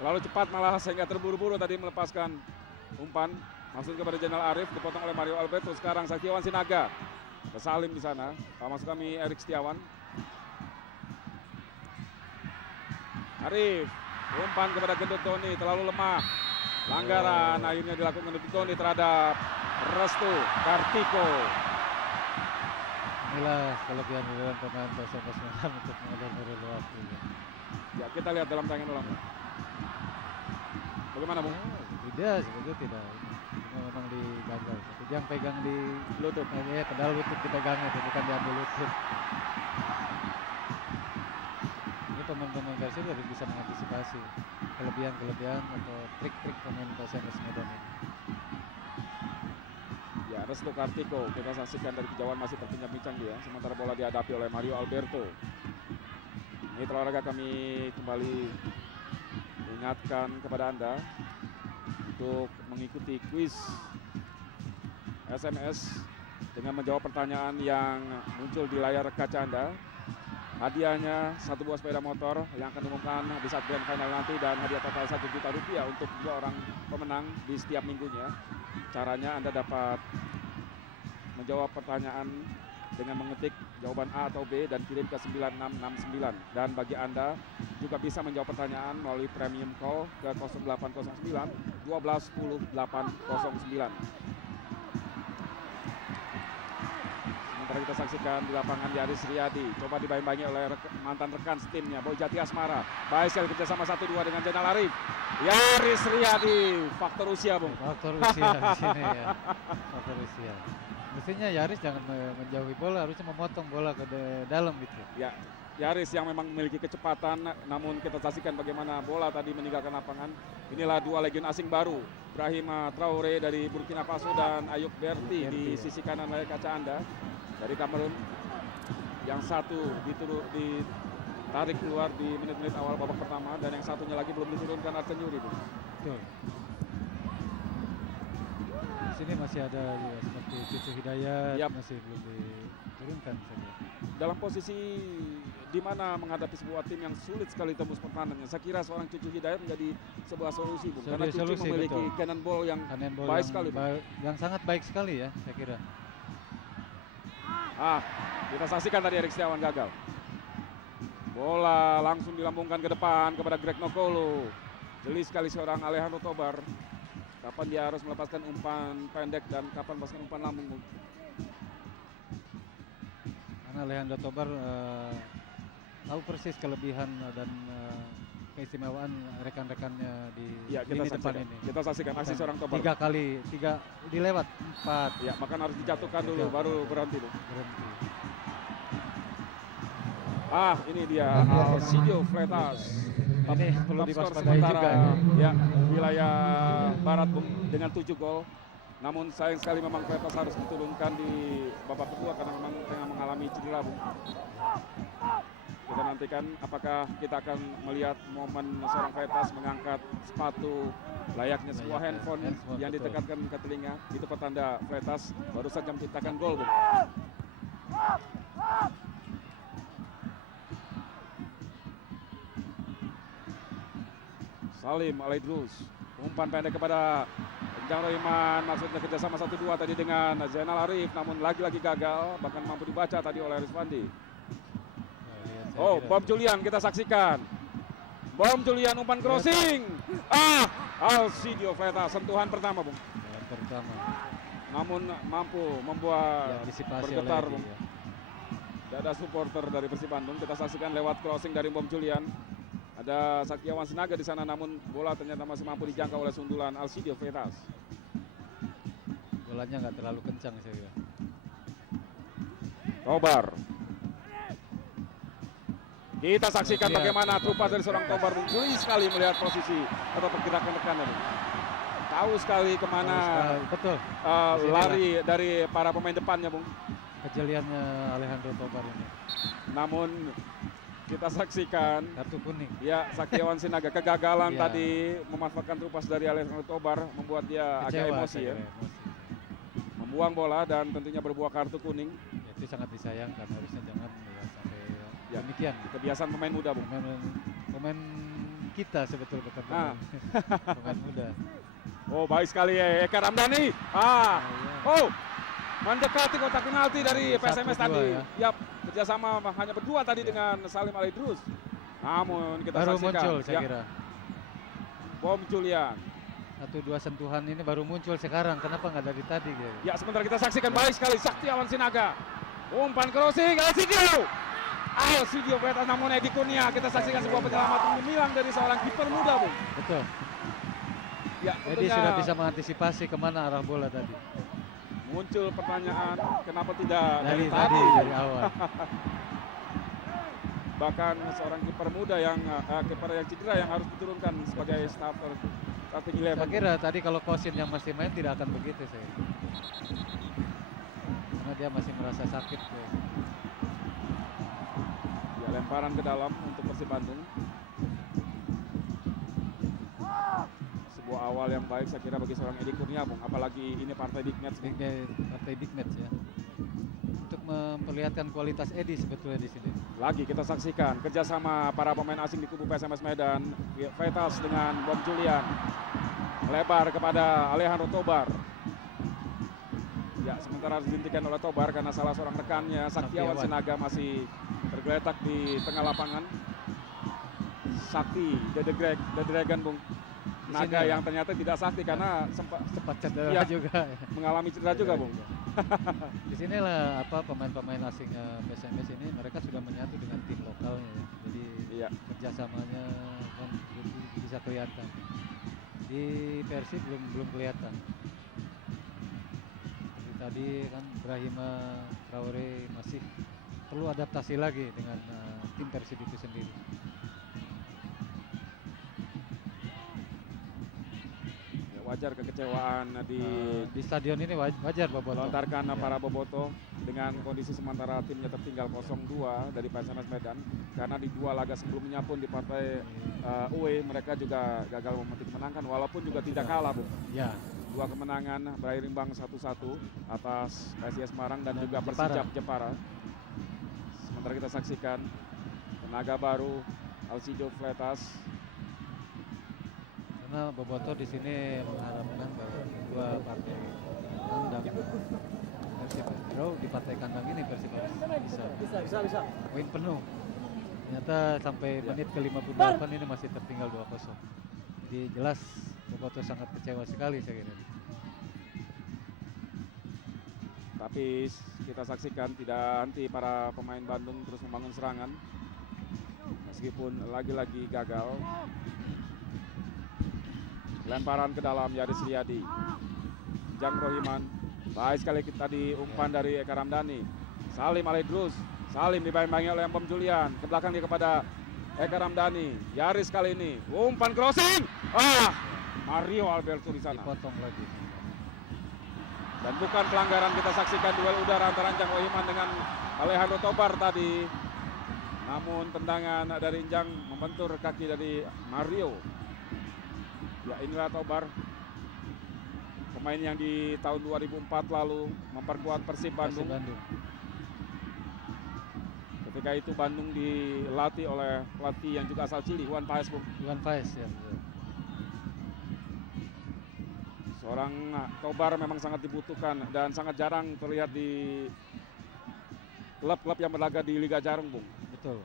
Terlalu cepat malah sehingga terburu-buru tadi melepaskan umpan. Langsung kepada Jenderal Arif, dipotong oleh Mario Alberto. Sekarang Saktiawan Sinaga ke Salim di sana. Maksud kami Erik Setiawan. Arif, umpan kepada Gendut Doni, terlalu lemah. Pelanggaran akhirnya dilakukan Gendut Doni terhadap Restu Kartiko. Inilah kelebihan di dalam pemain PSMS Medan untuk mengalir waktu. Ya, kita lihat dalam tayangan ulang. Bagaimana, Bung? Tidak, sebetulnya tidak. Cuma memang digagal. Tapi yang pegang di Lutut. Pedal lutut dipegangnya, bukan diambil lutut. Ini pemain-pemain Persib harus bisa mengantisipasi kelebihan-kelebihan atau trik-trik pemain PSMS Medan ini. Ya, Restu Kartiko kita saksikan dari kejauhan masih terpincang-pincang dia. Sementara bola dihadapi oleh Mario Alberto. Mitra olahraga kami kembali ingatkan kepada Anda untuk mengikuti kuis SMS dengan menjawab pertanyaan yang muncul di layar kaca Anda. Hadiahnya 1 buah sepeda motor yang akan diumumkan di saat grand final nanti dan hadiah total 1 juta rupiah untuk 2 orang pemenang di setiap minggunya. Caranya Anda dapat menjawab pertanyaan dengan mengetik jawaban A atau B dan kirim ke 9669. Dan bagi Anda juga bisa menjawab pertanyaan melalui premium call ke 0809 12 10 809. Sementara kita saksikan di lapangan Yaris Riyadi, coba dibayang-bayangi oleh mantan rekan setimnya Boy Jati Asmara. Baik sekali kerjasama 1-2 dengan Jenderal Arif. Yaris Riyadi, faktor usia, Bung. Faktor usia di sini ya. Faktor usia. Mestinya Yaris jangan menjauhi bola, harusnya memotong bola ke dalam gitu. Ya, Yaris yang memang memiliki kecepatan, namun kita saksikan bagaimana bola tadi meninggalkan lapangan. Inilah 2 legion asing baru, Brahima Traore dari Burkina Faso dan Ayub Berti di sisi kanan layar kaca Anda dari Kamerun. Yang satu ditarik keluar di menit-menit awal babak pertama dan yang satunya lagi belum diturunkan Arsen Yuri. Betul. Di sini masih ada juga seperti Cucu Hidayat, masih belum diturunkan saja. Dalam posisi di mana menghadapi sebuah tim yang sulit sekali tembus pertahanannya, saya kira seorang Cucu Hidayat menjadi sebuah solusi, Bung. Karena Cucu memiliki cannonball yang baik sekali, yang sangat baik sekali ya, saya kira. Kita saksikan tadi Erik Setiawan gagal. Bola langsung dilambungkan ke depan kepada Greg Nokolo. Jeli sekali seorang Alejandro Tobar. Kapan dia harus melepaskan umpan pendek dan kapan melepaskan umpan lambung. Karena Alejandro Tobar tahu persis kelebihan dan keistimewaan rekan-rekannya di lini depan ini. Kita saksikan aksi seorang Tobar. 3 kali, dilewat 4. Ya, maka harus dijatuhkan dulu, baru berhenti. Berhenti. Ini dia Alcidio Freitas. Ini perlu diwaspadai juga ya, wilayah barat, Bung, dengan 7 gol. Namun sayang sekali memang Freitas harus diturunkan di babak kedua karena memang tengah mengalami cedera, Bung. Kita nantikan apakah kita akan melihat momen seorang Freitas mengangkat sepatu layaknya sebuah handphone yang ditekatkan ke telinga. Itu pertanda Freitas baru saja menciptakan gol, Bung. Salim Alaidrus, umpan pendek kepada Jang Rohiman, maksudnya kerjasama 1-2 tadi dengan Zainal Arif, namun lagi-lagi gagal, bahkan mampu dibaca tadi oleh Rizwandi. Bom Julian kita saksikan. Bom Julian umpan crossing. Alcidio Freitas, sentuhan pertama, Bung. Pertama. namun mampu membuat Ya, disipasi bergetar, oleh Bung. Edi, ya. Tidak ada supporter dari Persib Bandung. Kita saksikan lewat crossing dari Bom Julian. Ada Sakiawan Sinaga di sana, namun bola ternyata masih mampu dijangkau oleh sundulan Alcidio Freitas. Bolanya nggak terlalu kencang saya kira. Tobar. Kita saksikan Lihat, bagaimana Tobar. trupa dari seorang Tobar, Bung. Jeli sekali melihat posisi atau pergerakan rekannya, Bung. Tahu sekali kemana Betul. lari dari para pemain depannya, Bung. Kejeliannya Alejandro Tobar ini. Namun kita saksikan Kartu kuning. ya Sakiawan Sinaga kegagalan Ya. tadi memanfaatkan trupas dari Alejandro Tobar, membuat dia agak Kecewa emosi saya ya. kira, emosi. Membuang bola dan tentunya berbuah kartu kuning. Itu sangat disayangkan, harusnya jangan ya, sampai Ya. demikian. Kebiasaan pemain muda, Bung. Pemain kita sebetulnya bukan Ah. pemain muda. Oh, baik sekali ya Eka Ramdhani. Oh, mendekati kotak penalti dari PSMS 1-2 tadi. ya. Yap, kerjasama hanya berdua tadi dengan Salim Alidrus. Namun kita Baru saksikan muncul saya ya, kira. Bom Julian. 1-2 sentuhan ini baru muncul sekarang. Kenapa nggak dari tadi gitu? Ya, sebentar kita saksikan baik sekali Saktiawan Sinaga. Umpan crossing Alcidio. Alcidio Freitas, namun Edi Kurnia. Kita saksikan sebuah penyelamatan gemilang dari seorang kiper muda, Bung. Betul. Ya, Jadi sudah bisa mengantisipasi kemana arah bola tadi. muncul pertanyaan kenapa tidak Dari tadi. tadi dari awal. Bahkan seorang kiper muda yang kiper yang cedera yang harus diturunkan sebagai starting Saya 11. kira tadi kalau Kosin yang masih main tidak akan begitu saya. Karena dia masih merasa sakit. Ya. Ya, lemparan ke dalam untuk Persib Bandung. Sebuah awal yang baik saya kira bagi seorang Edi Kurnia, Bung. Apalagi ini partai big match, Bung. Partai big match ya. Untuk memperlihatkan kualitas Edi sebetulnya di sini. Lagi kita saksikan kerjasama para pemain asing di kubu PSMS Medan. Freitas dengan Bom Julian. Lebar kepada Alejandro Tobar. Ya, sementara harus dihentikan oleh Tobar karena salah seorang rekannya Saktiawan Saktiawan. Sinaga masih tergeletak di tengah lapangan. Sakti, The Dragon, Bung. Di Naga sini, yang ternyata tidak sakti karena sempat sempat cedera Ya. juga. mengalami cedera juga, Bung. Di sinilah pemain-pemain asing PSMS ini mereka sudah menyatu dengan tim lokalnya. Ya. Jadi Iya. kerjasamanya kan bisa kelihatan. Di Persib belum kelihatan. Seperti tadi kan Brahima Traore masih perlu adaptasi lagi dengan tim Persib itu sendiri. Ya, wajar kekecewaan Di stadion ini wajar Boboto. dilontarkan Ya. para bobotoh dengan kondisi sementara timnya tertinggal 0-2 dari PSMS Medan karena di dua laga sebelumnya pun di partai UE mereka juga gagal memetik kemenangan walaupun juga tidak kalah, Bung. Ya, Dua kemenangan berakhir imbang 1-1 atas PSIS Semarang dan Dan juga Jepara. Persijap Jepara. Sementara kita saksikan tenaga baru Alcidio Freitas. karena Boboto di sini mengharapkan bahwa dua partai kandang Persib draw di partai kandang ini Persib harus bisa poin penuh. Ternyata sampai Ya. menit ke-58 ini masih tertinggal 2-0. Jadi jelas Boboto sangat kecewa sekali saya kira. Tapi kita saksikan tidak henti para pemain Bandung terus membangun serangan. Meskipun lagi-lagi gagal. Lemparan ke dalam Yaris Riyadi. Jang Rohiman. Baik sekali tadi umpan dari Eka Ramdhani. Salim Alidrus. Salim dibayang-bayangi oleh Bom Julian. Ke belakang dia kepada Eka Ramdhani. Yaris kali ini. Umpan crossing. Mario Alberto di sana. Dipotong lagi. Dan bukan pelanggaran, kita saksikan duel udara antara Jang Rohiman dengan Alejandro Tobar tadi. Namun tendangan dari Jang membentur kaki dari Mario. Ya, inilah Tobar. Pemain yang di tahun 2004 lalu memperkuat Persib Bandung. Ketika itu Bandung dilatih oleh pelatih yang juga asal Chili, Juan Paez, Bung. Iwan Faiz ya. Betul. Seorang Tobar memang sangat dibutuhkan dan sangat jarang terlihat di klub-klub yang berlaga di Liga Jarum, Bung. Betul.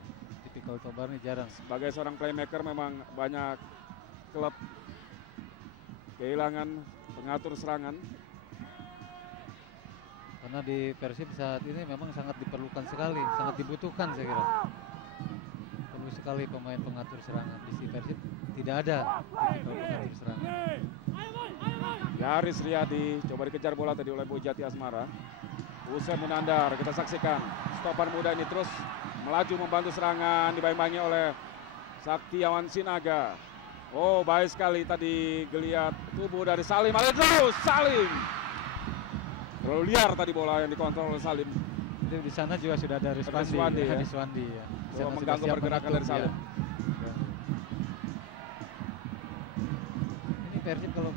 Tipikal Tobar ini jarang. Sebagai seorang playmaker memang banyak klub kehilangan pengatur serangan. karena di Persib saat ini memang sangat diperlukan sekali, sangat dibutuhkan saya kira. Perlu sekali pemain pengatur serangan. Di Persib tidak ada tipikal pengatur serangan. Yaris Riyadi coba dikejar bola tadi oleh Boy Jati Asmara. Usai Munandar, kita saksikan stoper muda ini terus melaju membantu serangan, dibayang-bayangi oleh Saktiawan Sinaga. Oh, baik sekali tadi geliat tubuh dari Salim. Terus Salim. Terlalu liar tadi bola yang dikontrol oleh Salim. Di sana juga sudah ada Riswandi, ya. Riswandi ya. Di sana sudah Mengganggu siap pergerakan menutup, dari Salim. ya. Ini Persib kalau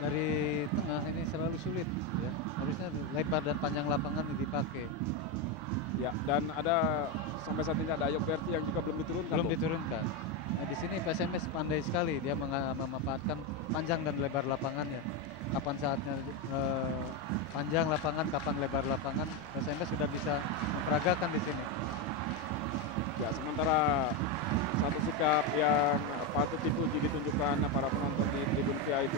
dari tengah ini selalu sulit ya. Harusnya lebar dan panjang lapangan dipakai. Ya, dan ada sampai saat ini ada Ayok Berti yang juga belum diturunkan. Belum diturunkan. Nah, di sini PSMS pandai sekali dia memanfaatkan panjang dan lebar lapangannya. Kapan saatnya panjang lapangan, kapan lebar lapangan, PSMS sudah bisa memperagakan di sini. Ya, sementara satu sikap yang patut dipuji ditunjukkan para penonton di tribun VIP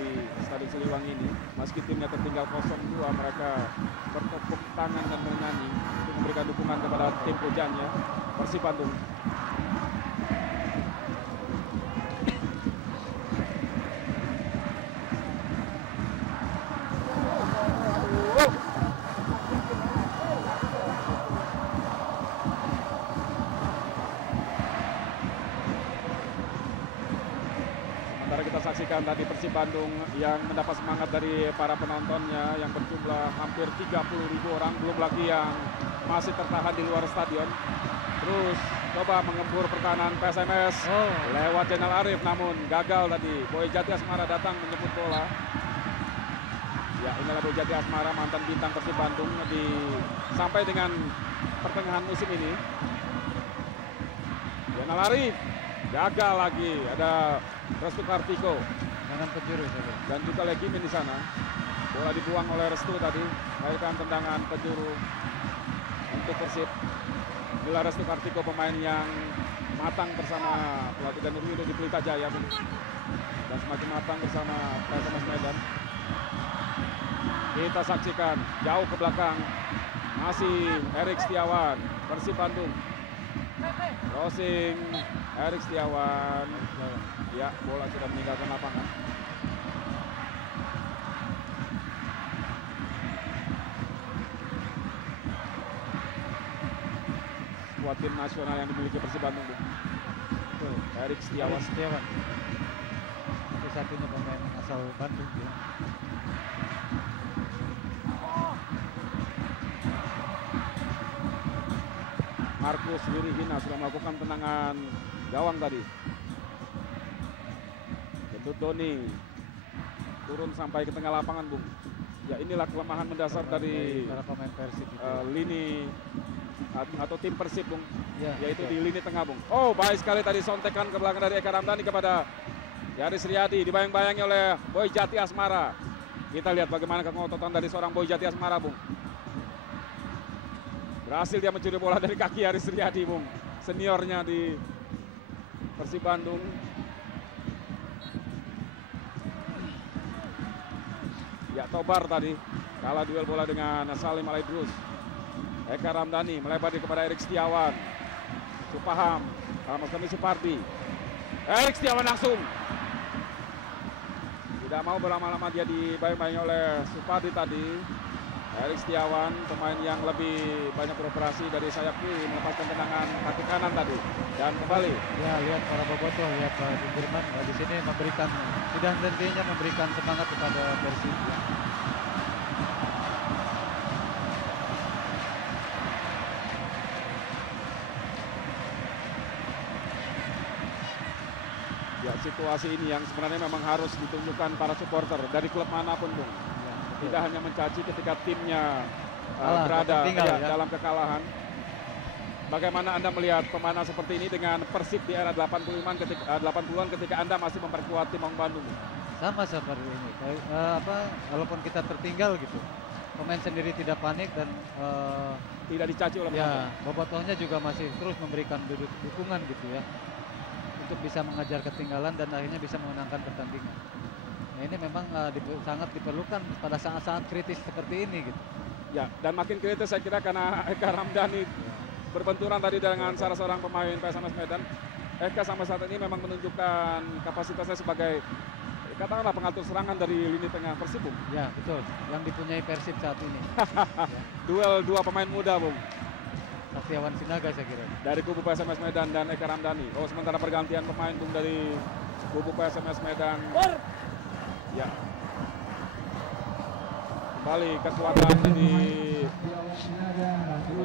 Stadion Siliwangi ini. Meski timnya tertinggal 0-2, mereka bertepuk tangan dan menyanyi untuk memberikan dukungan kepada tim pujannya Persib Bandung. Saksikan tadi Persib Bandung yang mendapat semangat dari para penontonnya yang berjumlah hampir 30.000 orang, belum lagi yang masih tertahan di luar stadion. Terus coba mengembur pertahanan PSMS lewat Zainal Arif, namun gagal tadi. Boy Jati Asmara datang menjemput bola. Ya, inilah Boy Jati Asmara, mantan bintang Persib Bandung sampai dengan pertengahan musim ini. Zainal Arif gagal lagi, ada Restu Kartiko dengan penjuru saja. Dan juga Legimin di sana. Bola dibuang oleh Restu tadi, melahirkan tendangan penjuru untuk Persib. Inilah Restu Kartiko, pemain yang matang bersama pelatih Danur Yudo di Pelita Jaya dan semakin matang bersama PSMS Medan. Kita saksikan jauh ke belakang masih Erik Setiawan, Persib Bandung. Crossing Erik Setiawan. Ya, bola sudah meninggalkan lapangan. Skuad tim nasional yang dimiliki Persib Bandung. Erik Setiawan. Itu satunya pemain asal Bandung ya. Markus Wirihina sudah melakukan tendangan gawang tadi. Gendut Doni turun sampai ke tengah lapangan, Bung. Ya, inilah kelemahan mendasar dari para pemain Persib lini atau tim Persib, Bung. Ya, yaitu di lini tengah, Bung. Oh, baik sekali tadi sontekan ke belakang dari Eka Ramdhani kepada Yaris Riyadi, dibayang-bayangi oleh Boy Jati Asmara. Kita lihat bagaimana kengototan dari seorang Boy Jati Asmara, Bung. Berhasil dia mencuri bola dari kaki Yaris Riyadi, Bung. Seniornya di Persib Bandung. Ya, Tobar tadi kalah duel bola dengan Salim Alaidrus. Eka Ramdhani melebar kepada Erik Setiawan. Supaham, maksud kami Supardi. Erik Setiawan langsung. Tidak mau berlama-lama, dia dibayang-bayangi oleh Supardi tadi. Erik Setiawan, pemain yang lebih banyak beroperasi dari sayap kiri, melepaskan tendangan kaki kanan tadi. Dan kembali. Ya, lihat para bobotoh, lihat Pak Sudirman di sini memberikan, sudah hentinya memberikan semangat kepada Persib. Ya, situasi ini yang sebenarnya memang harus ditunjukkan para supporter dari klub manapun, Bung. Tidak hanya mencaci ketika timnya berada dalam kekalahan. Bagaimana Anda melihat permainan seperti ini dengan Persib di era 80-an ketika Anda masih memperkuat tim Maung Bandung? Sama seperti ini. Walaupun kita tertinggal gitu, pemain sendiri tidak panik dan tidak dicaci oleh ya, bobotohnya juga masih terus memberikan dukungan gitu ya, untuk bisa mengejar ketinggalan dan akhirnya bisa memenangkan pertandingan. Nah, ini memang sangat diperlukan pada saat-saat kritis seperti ini gitu. Ya, dan makin kritis saya kira karena Eka Ramdhani berbenturan tadi dengan salah seorang pemain PSMS Medan. Eka sampai saat ini memang menunjukkan kapasitasnya sebagai katakanlah pengatur serangan dari lini tengah Persib, Bung. Ya, betul. Yang dipunyai Persib saat ini. Duel dua pemain muda, Bung. Satriawan Sinaga saya kira. Dari kubu PSMS Medan dan Eka Ramdhani. Oh, sementara pergantian pemain, Bung, dari kubu PSMS Medan. Ya. Kembali kekuatan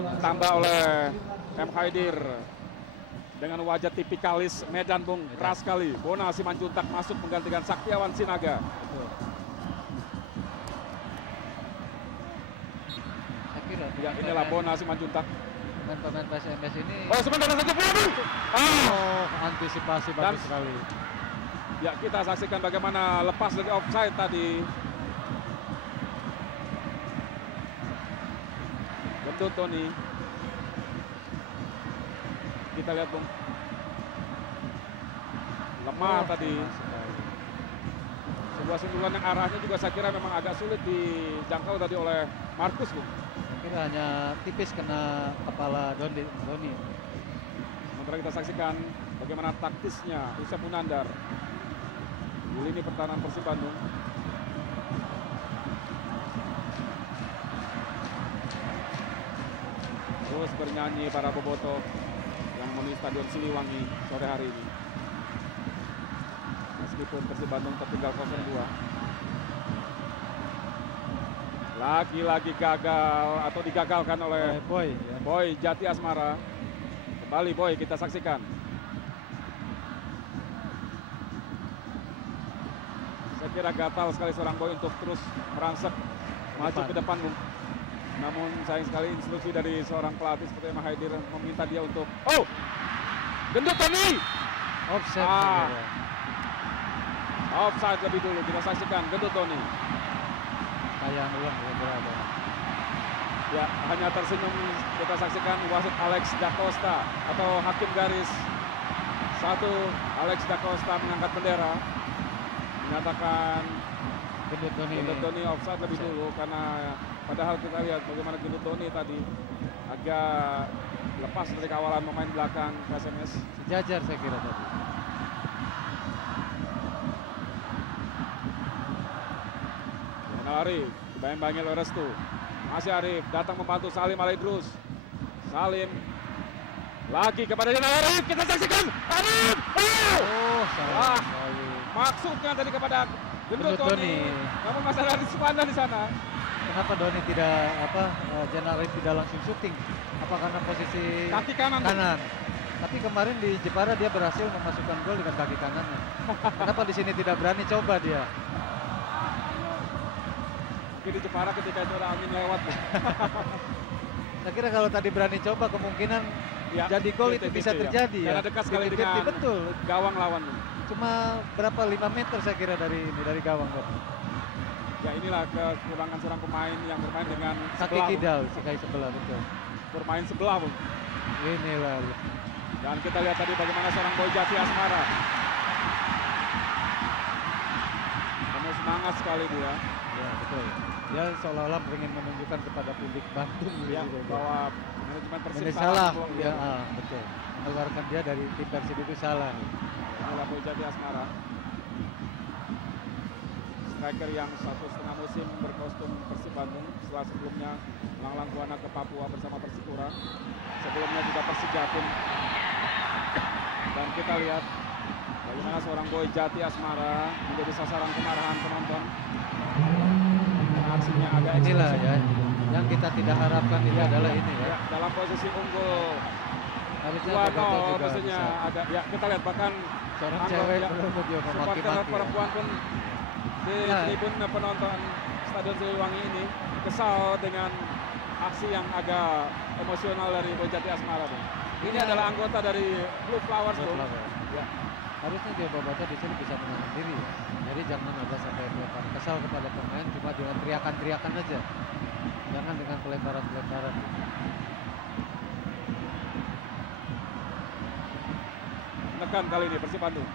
ditambah oleh M. Haidir dengan wajah tipikalis Medan, Bung. Keras sekali. Bona Simanjuntak masuk menggantikan Saktiawan Sinaga. Betul. Saya kira Ya, inilah Bona Simanjuntak. pemain-pemain PSMS ini Oh, sebentar saja, Bung. antisipasi bagus sekali. Ya, kita saksikan bagaimana lepas dari offside tadi. Gendut Tony. Kita lihat, Bung. Lemah tadi. Lemah sekali. Sebuah sundulan yang arahnya juga saya kira memang agak sulit dijangkau tadi oleh Markus, Bung. Saya kira hanya tipis kena kepala Doni. Sementara kita saksikan bagaimana taktisnya Usep Munandar di lini pertahanan Persib Bandung. Terus bernyanyi para bobotoh yang memenuhi Stadion Siliwangi sore hari ini. Meskipun Persib Bandung tertinggal 0-2. Lagi-lagi gagal atau digagalkan oleh Boy. Ya. Boy Jati Asmara. Kembali Boy, kita saksikan. Saya kira gatal sekali seorang Boy untuk terus merangsek maju ke depan, Bung. Namun sayang sekali instruksi dari seorang pelatih seperti Emma Haidir meminta dia untuk gendut Tony. Offset. Ah. saya kira. Offside lebih dulu, kita saksikan gendut Tony. Tayang ulang ya berapa. Ya, hanya tersenyum kita saksikan wasit Alex Da Costa atau hakim garis 1 Alex Da Costa mengangkat bendera menyatakan Gendut Doni. Gendut Tony offside lebih dulu karena padahal kita lihat bagaimana Gendut Tony tadi agak lepas dari kawalan pemain belakang PSMS. Sejajar saya kira tadi. Zainal Arif dibayang-bayangi oleh Restu. Masih Arif datang membantu Salim Alaidrus. Salim lagi kepada Zainal Arif, kita saksikan Arif. Oh, salah Wah. sekali. Maksudnya tadi kepada Gendut Gendut Tony. Tony. Namun masalah di Supanda di sana. Kenapa Doni tidak Jenarik tidak langsung syuting? Apa karena posisi Kaki kanan. Bung. kanan? Tapi kemarin di Jepara dia berhasil memasukkan gol dengan kaki kanannya. Kenapa di sini tidak berani coba dia? Mungkin di Jepara ketika itu ada angin lewat. Bung. Saya kira kalau tadi berani coba kemungkinan Ya, jadi gol itu 50-50 bisa ya. terjadi ya. Karena dekat sekali 50-50, dengan betul. gawang lawan. Bung. Cuma berapa 5 meter saya kira dari gawang kan. Ya, inilah kekurangan seorang pemain yang bermain dengan Kaki sebelah, Bung. kidal si kaki sebelah betul. Bermain sebelah, Bung. Inilah. Dan kita lihat tadi bagaimana seorang Boy Jati Asmara penuh semangat sekali dia. Ya betul. Dia seolah-olah ingin menunjukkan kepada publik Bandung Ya, gitu. bahwa manajemen Persib Ini salah. Bung. Ya, betul. Mengeluarkan dia dari tim Persib itu salah. Inilah Boy Jati Asmara, striker yang 1,5 musim berkostum Persib Bandung setelah sebelumnya melanglang buana ke Papua bersama Persipura, sebelumnya juga Persib Jatim. Dan kita lihat bagaimana seorang Boy Jati Asmara menjadi sasaran kemarahan penonton. Aksinya agak Inilah eksplosif. ya yang kita tidak harapkan itu adalah ini ya. Ya, dalam posisi unggul Harusnya 2-0 Bobotoh juga maksudnya bisa. ada ya, kita lihat bahkan Seorang anggota- cewek ya, belum dia supporter memaki-maki ya. perempuan pun di Nah. tribun penonton Stadion Siliwangi ini kesal dengan aksi yang agak emosional dari Boy Jati Asmara, Bung. Ini Iya. adalah anggota dari Blue Flowers, Bung. Betul, Bang. Ya. Harusnya dia Bobotoh di sini bisa menahan diri ya. Jadi jangan ada sampai melempar kesal kepada pemain cuma dengan teriakan-teriakan aja. Jangan dengan pelemparan-pelemparan. Menekan kali ini Persib Bandung.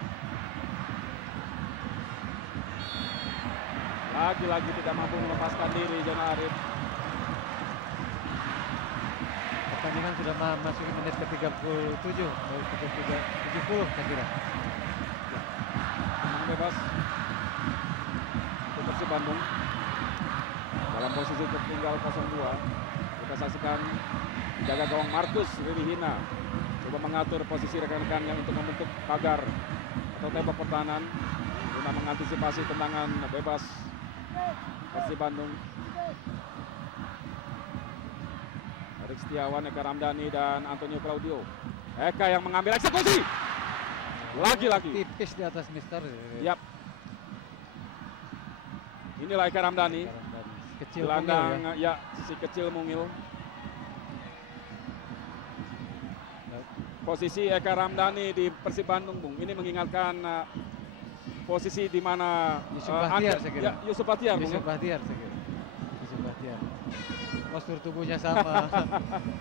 Lagi-lagi tidak mampu melepaskan diri Zainal Arif. pertandingan sudah masuk menit ke-37, 70 saya kira. Tendangan bebas untuk Persib Bandung dalam posisi tertinggal 0-2. Kita saksikan jaga gawang Markus Ririhina coba mengatur posisi rekan-rekannya untuk membentuk pagar atau tembok pertahanan guna mengantisipasi tendangan bebas Persib Bandung. Erik Setiawan, Eka Ramdhani dan Antonio Claudio. Eka yang mengambil eksekusi. Lagi-lagi. Tipis di atas Mister. Yap. Inilah Eka Ramdhani. Kecil Gelandang mungil ya, si kecil mungil. Posisi Eka Ramdhani di Persib Bandung, Bung. Ini mengingatkan posisi di mana Yusuf Bahtiar, saya kira. Ya, Yusuf Bahtiar, Bung. Yusuf Bahtiar saya kira. Yusuf Bahtiar. Postur tubuhnya sama,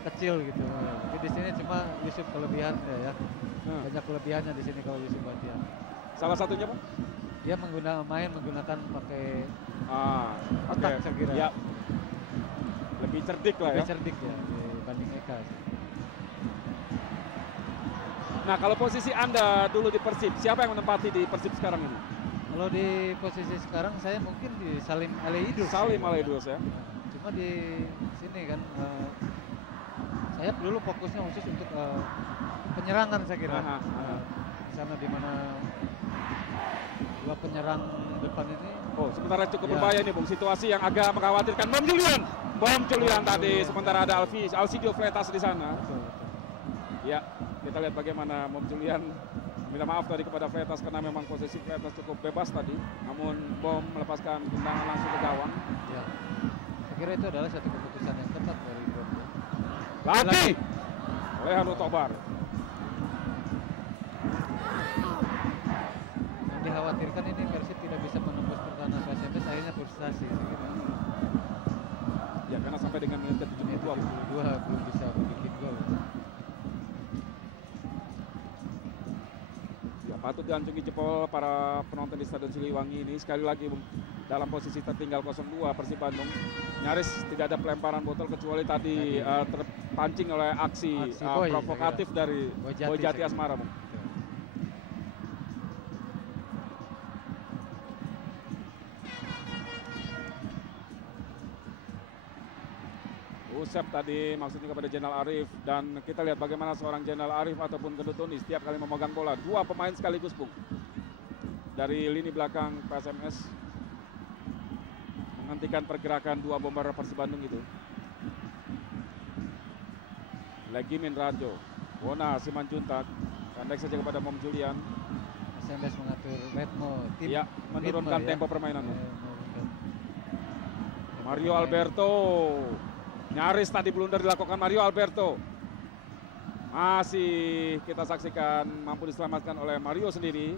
kecil gitu. Tapi di sini cuma Yusuf kelebihan ya. Banyak kelebihannya di sini kalau Yusuf Bahtiar. Salah satunya, Bung? Dia menggunakan pakai oke. otak saya kira. Ya. Lebih cerdik lah Lebih ya. cerdik ya dibanding Eka. Nah, kalau posisi Anda dulu di Persib, siapa yang menempati di Persib sekarang ini? Kalau di posisi sekarang saya mungkin di Salim Alaidrus. Salim Alaidrus ya. Cuma di sini kan saya dulu fokusnya khusus untuk penyerangan saya kira. Di sana di mana dua penyerang depan ini. Oh, sementara cukup Ya. berbahaya nih, Bung. Situasi yang agak mengkhawatirkan. Bom Julian tadi, sementara ada Alcidio Freitas di sana. Betul. Ya, kita lihat bagaimana Bom Julian minta maaf tadi kepada Freitas karena memang posisi Freitas cukup bebas tadi. Namun Bom melepaskan tendangan langsung ke gawang. Ya. Saya kira itu adalah satu keputusan yang tepat dari Bom. Lagi oleh Hanu Tobar. Yang dikhawatirkan ini Persib tidak bisa menembus pertahanan PSMS, akhirnya frustasi saya kira. Ya, karena sampai dengan menit ke-72. 72 belum bisa bikin gol. Ya, patut diacungi jempol para penonton di Stadion Siliwangi ini. Sekali lagi, Bung, dalam posisi tertinggal 0-2 Persib Bandung. Nyaris tidak ada pelemparan botol kecuali tadi terpancing oleh aksi Boy, provokatif dari Boy Jati Asmara, Bung. Usep tadi maksudnya kepada Jenal Arif, dan kita lihat bagaimana seorang Jenal Arif ataupun Gendut Tuni setiap kali memegang bola, dua pemain sekaligus, Bung, dari lini belakang PSMS menghentikan pergerakan dua bomber Persib Bandung itu. Legimin Rajo, Bona Simanjuntak, pendek saja kepada Mom Julian. PSMS mengatur ritme tim. Ya, menurunkan ritme, tempo permainan. menurunkan. Mario Alberto, nyaris tadi blunder dilakukan Mario Alberto. Masih kita saksikan mampu diselamatkan oleh Mario sendiri.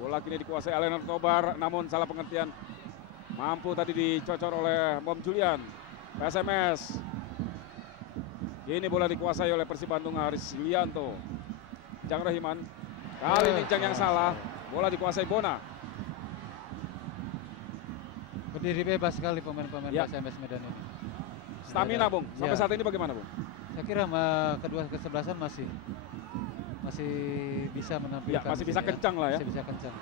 Bola kini dikuasai oleh Hanu Tobar, namun salah pengertian. Mampu tadi dicocor oleh Mom Julian. PSMS. Ini bola dikuasai oleh Persib Bandung, Haris Lianto. Jang Rahiman. Kali ini Jang yang salah. Bola dikuasai Bona. Berdiri bebas sekali pemain-pemain Ya. PSMS Medan ini. Stamina, Bung. Sampai Ya. saat ini bagaimana, Bung? Saya kira kedua kesebelasan masih bisa menampilkan. Ya, masih di bisa sini, kencang lah ya. Masih bisa kencang.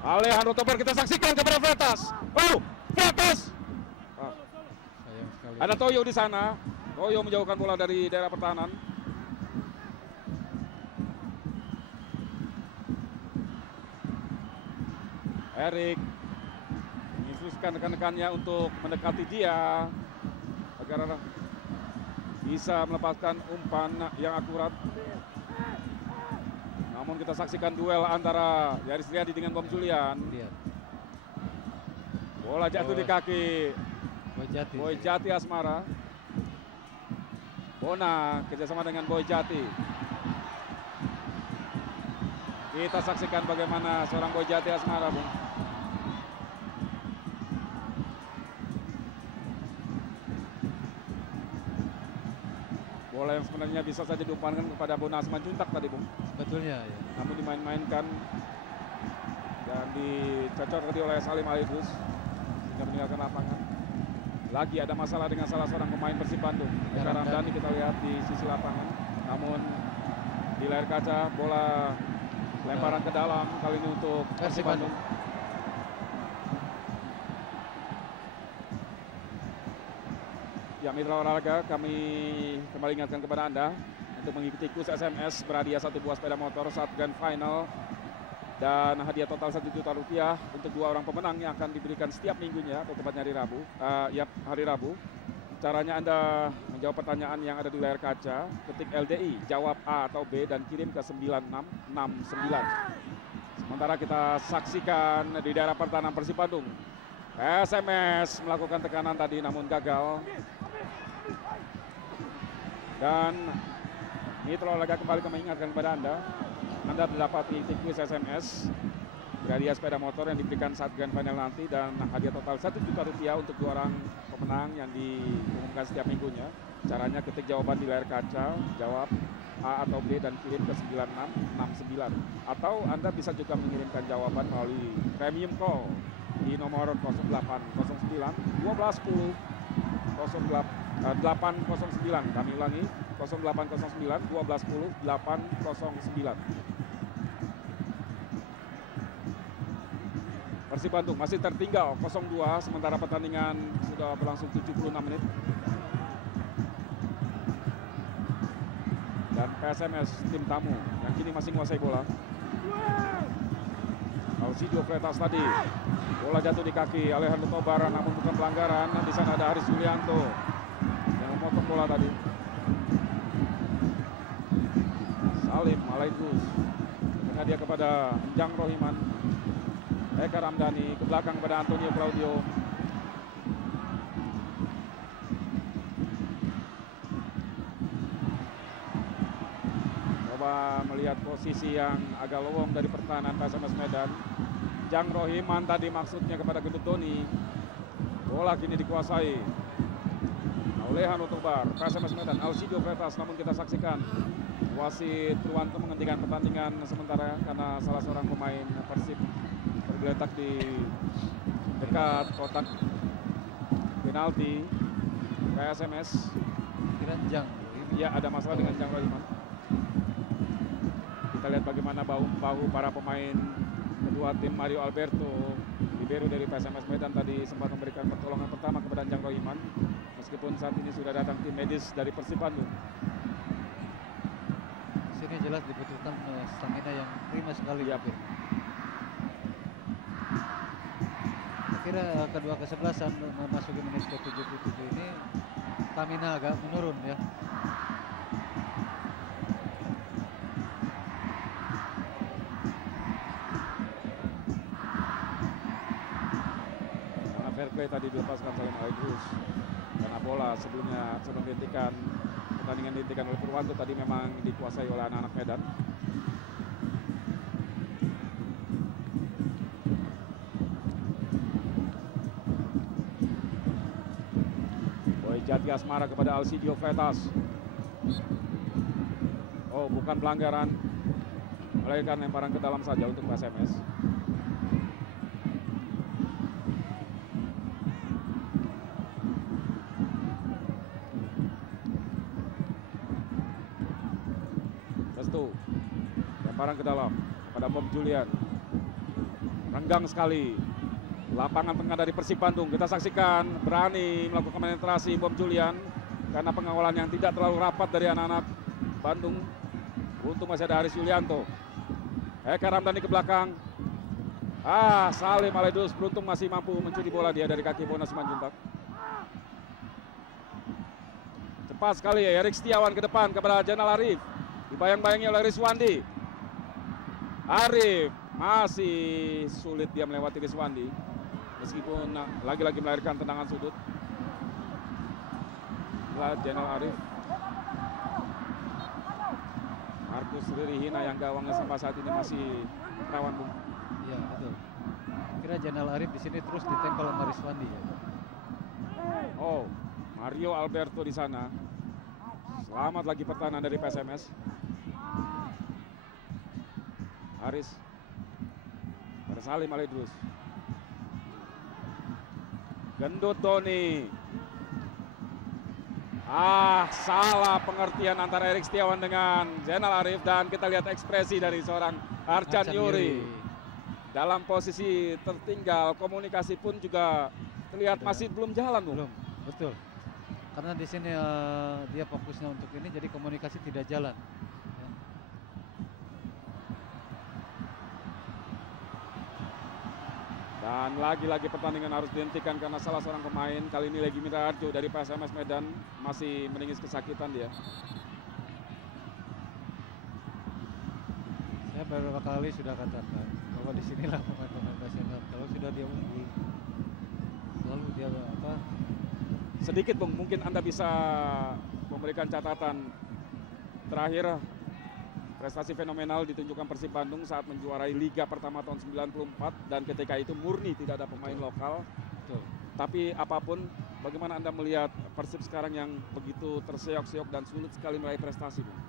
Alejandro Tobar kita saksikan kepada Freitas. Freitas. Sayang sekali. Ada Toyo di sana. Toyo menjauhkan bola dari daerah pertahanan. Erik menginstruksikan rekan-rekannya untuk mendekati dia agar bisa melepaskan umpan yang akurat. Namun kita saksikan duel antara Yaris Riyadi dengan Bom Julian. Lihat. Bola jatuh di kaki Boy Jati Asmara. Bona kerjasama dengan Boy Jati. Kita saksikan bagaimana seorang Boy Jati Asmara, Bung. Bola yang sebenarnya bisa saja diumpankan kepada Bona Simanjuntak tadi, Bung. Sebetulnya ya. Namun dimain-mainkan dan dicocor tadi oleh Salim Alaidrus sehingga meninggalkan lapangan. Lagi ada masalah dengan salah seorang pemain Persib Bandung. Eka Ramdhani kita lihat di sisi lapangan. Namun di layar kaca bola lemparan ke dalam kali ini untuk Persib Bandung. Ya, mitra olahraga, kami kembali ingatkan kepada Anda untuk mengikuti kurs SMS berhadiah 1 buah sepeda motor saat grand final dan hadiah total 1 juta rupiah untuk 2 orang pemenang yang akan diberikan setiap minggunya atau tepatnya hari Rabu. Hari Rabu. Caranya Anda menjawab pertanyaan yang ada di layar kaca, ketik LDI, jawab A atau B dan kirim ke 9669. Sementara kita saksikan di daerah pertahanan Persib Bandung. SMS melakukan tekanan tadi namun gagal. Dan mitra olahraga kembali kami ingatkan kepada Anda mendapati kuis SMS hadiah sepeda motor yang diberikan saat grand final nanti dan hadiah total 1 juta rupiah untuk 2 orang pemenang yang diumumkan setiap minggunya. Caranya ketik jawaban di layar kaca, jawab A atau B dan kirim ke 9669. Atau Anda bisa juga mengirimkan jawaban melalui premium call di nomor 0809 1210 809. Kami ulangi 0809 1210 809. Persib Bandung masih tertinggal 0-2 sementara pertandingan sudah berlangsung 76 menit. Dan PSMS tim tamu yang kini masih menguasai bola. Alcidio Freitas tadi bola jatuh di kaki Alejandro Tobar namun bukan pelanggaran. Dan di sana ada Haris Yulianto yang memotong bola tadi. Salim Alaidrus dengan dia kepada Enjang Rohiman. Eka Ramdhani ke belakang kepada Antonio Claudio. Coba melihat posisi yang agak lowong dari pertahanan PSMS Medan. Jang Rohiman tadi maksudnya kepada Gendut Doni. Bola kini dikuasai oleh Hanu Tobar. PSMS Medan, Alcidio Freitas, namun kita saksikan wasit Purwanto menghentikan pertandingan sementara karena salah seorang pemain Persib tergeletak di dekat kotak penalti PSMS. Jang. Ya, ada masalah dengan Jang Rohiman. Kita lihat bagaimana bahu para pemain kedua tim. Mario Alberto libero dari PSMS Medan tadi sempat memberikan pertolongan pertama kepada Jang Rohiman meskipun saat ini sudah datang tim medis dari Persib Bandung. Sini jelas dibutuhkan stamina yang prima sekali. Ya. Kira kedua kesebelasan memasuki menit ke-77 ini stamina agak menurun ya. Karena fair play tadi dilepaskan Salim Alaidrus karena bola sebelumnya sebelum dihentikan pertandingan dihentikan oleh Purwanto tadi memang dikuasai oleh anak-anak Medan. Jati Asmara kepada Alcidio Freitas. Oh, bukan pelanggaran, melainkan lemparan ke dalam saja untuk PSMS. Restu, lemparan ke dalam kepada Bob Julian. Renggang sekali lapangan tengah dari Persib Bandung. Kita saksikan berani melakukan penetrasi Bob Julian karena pengawalan yang tidak terlalu rapat dari anak-anak Bandung. Untung masih ada Haris Yulianto. Eka Ramdhani ke belakang. Salim Alaidrus beruntung masih mampu mencuri bola dia dari kaki Bona Simanjuntak. Cepat sekali ya Erik Setiawan ke depan kepada Jainal Arif. Dibayang-bayangi oleh Rizwandi. Arif masih sulit dia melewati Rizwandi. Meskipun lagi-lagi melahirkan tendangan sudut. Jainal Arif. Markus Ririhina yang gawangnya sampai saat ini masih rawan, Bung. Iya, betul. Kira Jainal Arif di sini terus ditempel sama Rizwandi ya. Oh, Mario Alberto di sana. Selamat lagi pertahanan dari PSMS. Haris. Pada Salim Alaidrus. Gendut Doni. Salah pengertian antara Erik Setiawan dengan Zainal Arif, dan kita lihat ekspresi dari seorang Arcan Yuri. Dalam posisi tertinggal, komunikasi pun juga terlihat masih belum jalan, Bung. Belum, betul. Karena di sini dia fokusnya untuk ini, jadi komunikasi tidak jalan. Ya. Dan lagi-lagi pertandingan harus dihentikan karena salah seorang pemain, kali ini Legi Mirarjo dari PSMS Medan, masih meningis kesakitan dia. Saya beberapa kali sudah katakan bahwa di sinilah pemain-pemain PSMS kalau sudah dia unggul, selalu dia Sedikit Bung, mungkin Anda bisa memberikan catatan terakhir prestasi fenomenal ditunjukkan Persib Bandung saat menjuarai Liga pertama tahun 94, dan ketika itu murni tidak ada pemain lokal. Betul. Tapi apapun, bagaimana Anda melihat Persib sekarang yang begitu terseok-seok dan sulit sekali meraih prestasi, Bung?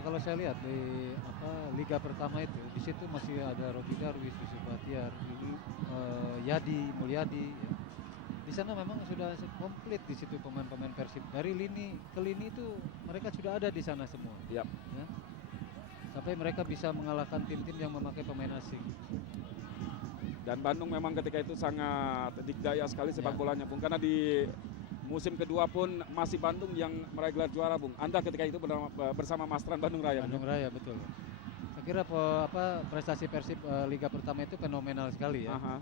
Kalau saya lihat di Liga pertama itu, di situ masih ada Robi Darwis, Yusuf Bahtiar, Yadi Mulyadi. Ya. Di sana memang sudah komplit di situ pemain-pemain Persib. Dari lini ke lini itu mereka sudah ada di sana semua. Yap. Ya. Sampai mereka bisa mengalahkan tim-tim yang memakai pemain asing. Dan Bandung memang ketika itu sangat dikdaya sekali sepak bolanya, Bung. Karena di musim kedua pun masih Bandung yang meraih gelar juara, Bung. Anda ketika itu bersama Mastran Bandung Raya. Bandung Raya, betul. Saya kira prestasi Persib Liga pertama itu fenomenal sekali ya. Aha.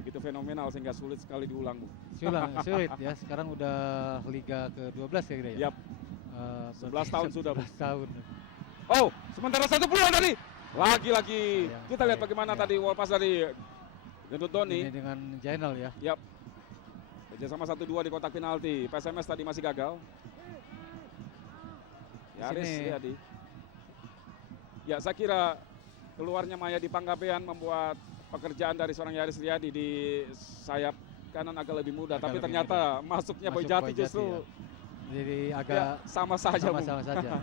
Begitu fenomenal sehingga sulit sekali diulang, Bung. Sulit ya. Sekarang udah Liga ke-12 ya kira ya. Yap. 11 tahun sudah, Bung. 11 tahun. Oh, sementara satu peluang tadi. Lagi-lagi Ya, kita lihat bagaimana tadi wall pass dari Gendut Doni. Ini dengan Jainal ya. Yap. Kerjasama 1-2 di kotak penalti. PSMS tadi masih gagal. Yaris Riyadi. Ya, saya kira keluarnya Maya di Panggabean membuat pekerjaan dari seorang Yaris Riyadi di sayap kanan agak lebih mudah. Tapi ternyata masuknya Boy Jati justru ya. Jadi agak sama saja, Bung. sama saja.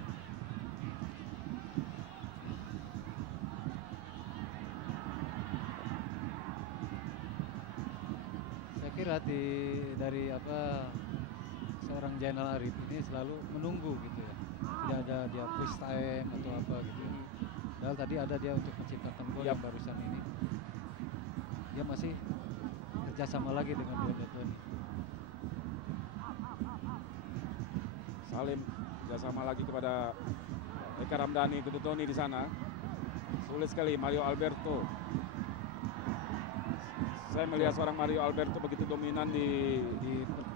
Saya kira dari seorang Jainal Arif ini selalu menunggu gitu ya. Tidak ada dia push time atau apa gitu ya. Padahal tadi ada dia untuk menciptakan gol yang barusan ini. Dia masih kerjasama lagi dengan Gendut Doni. Salim kerjasama lagi kepada Eka Ramdhani, Gendut Doni di sana. Sulit sekali Mario Alberto. Saya melihat seorang Mario Alberto begitu dominan di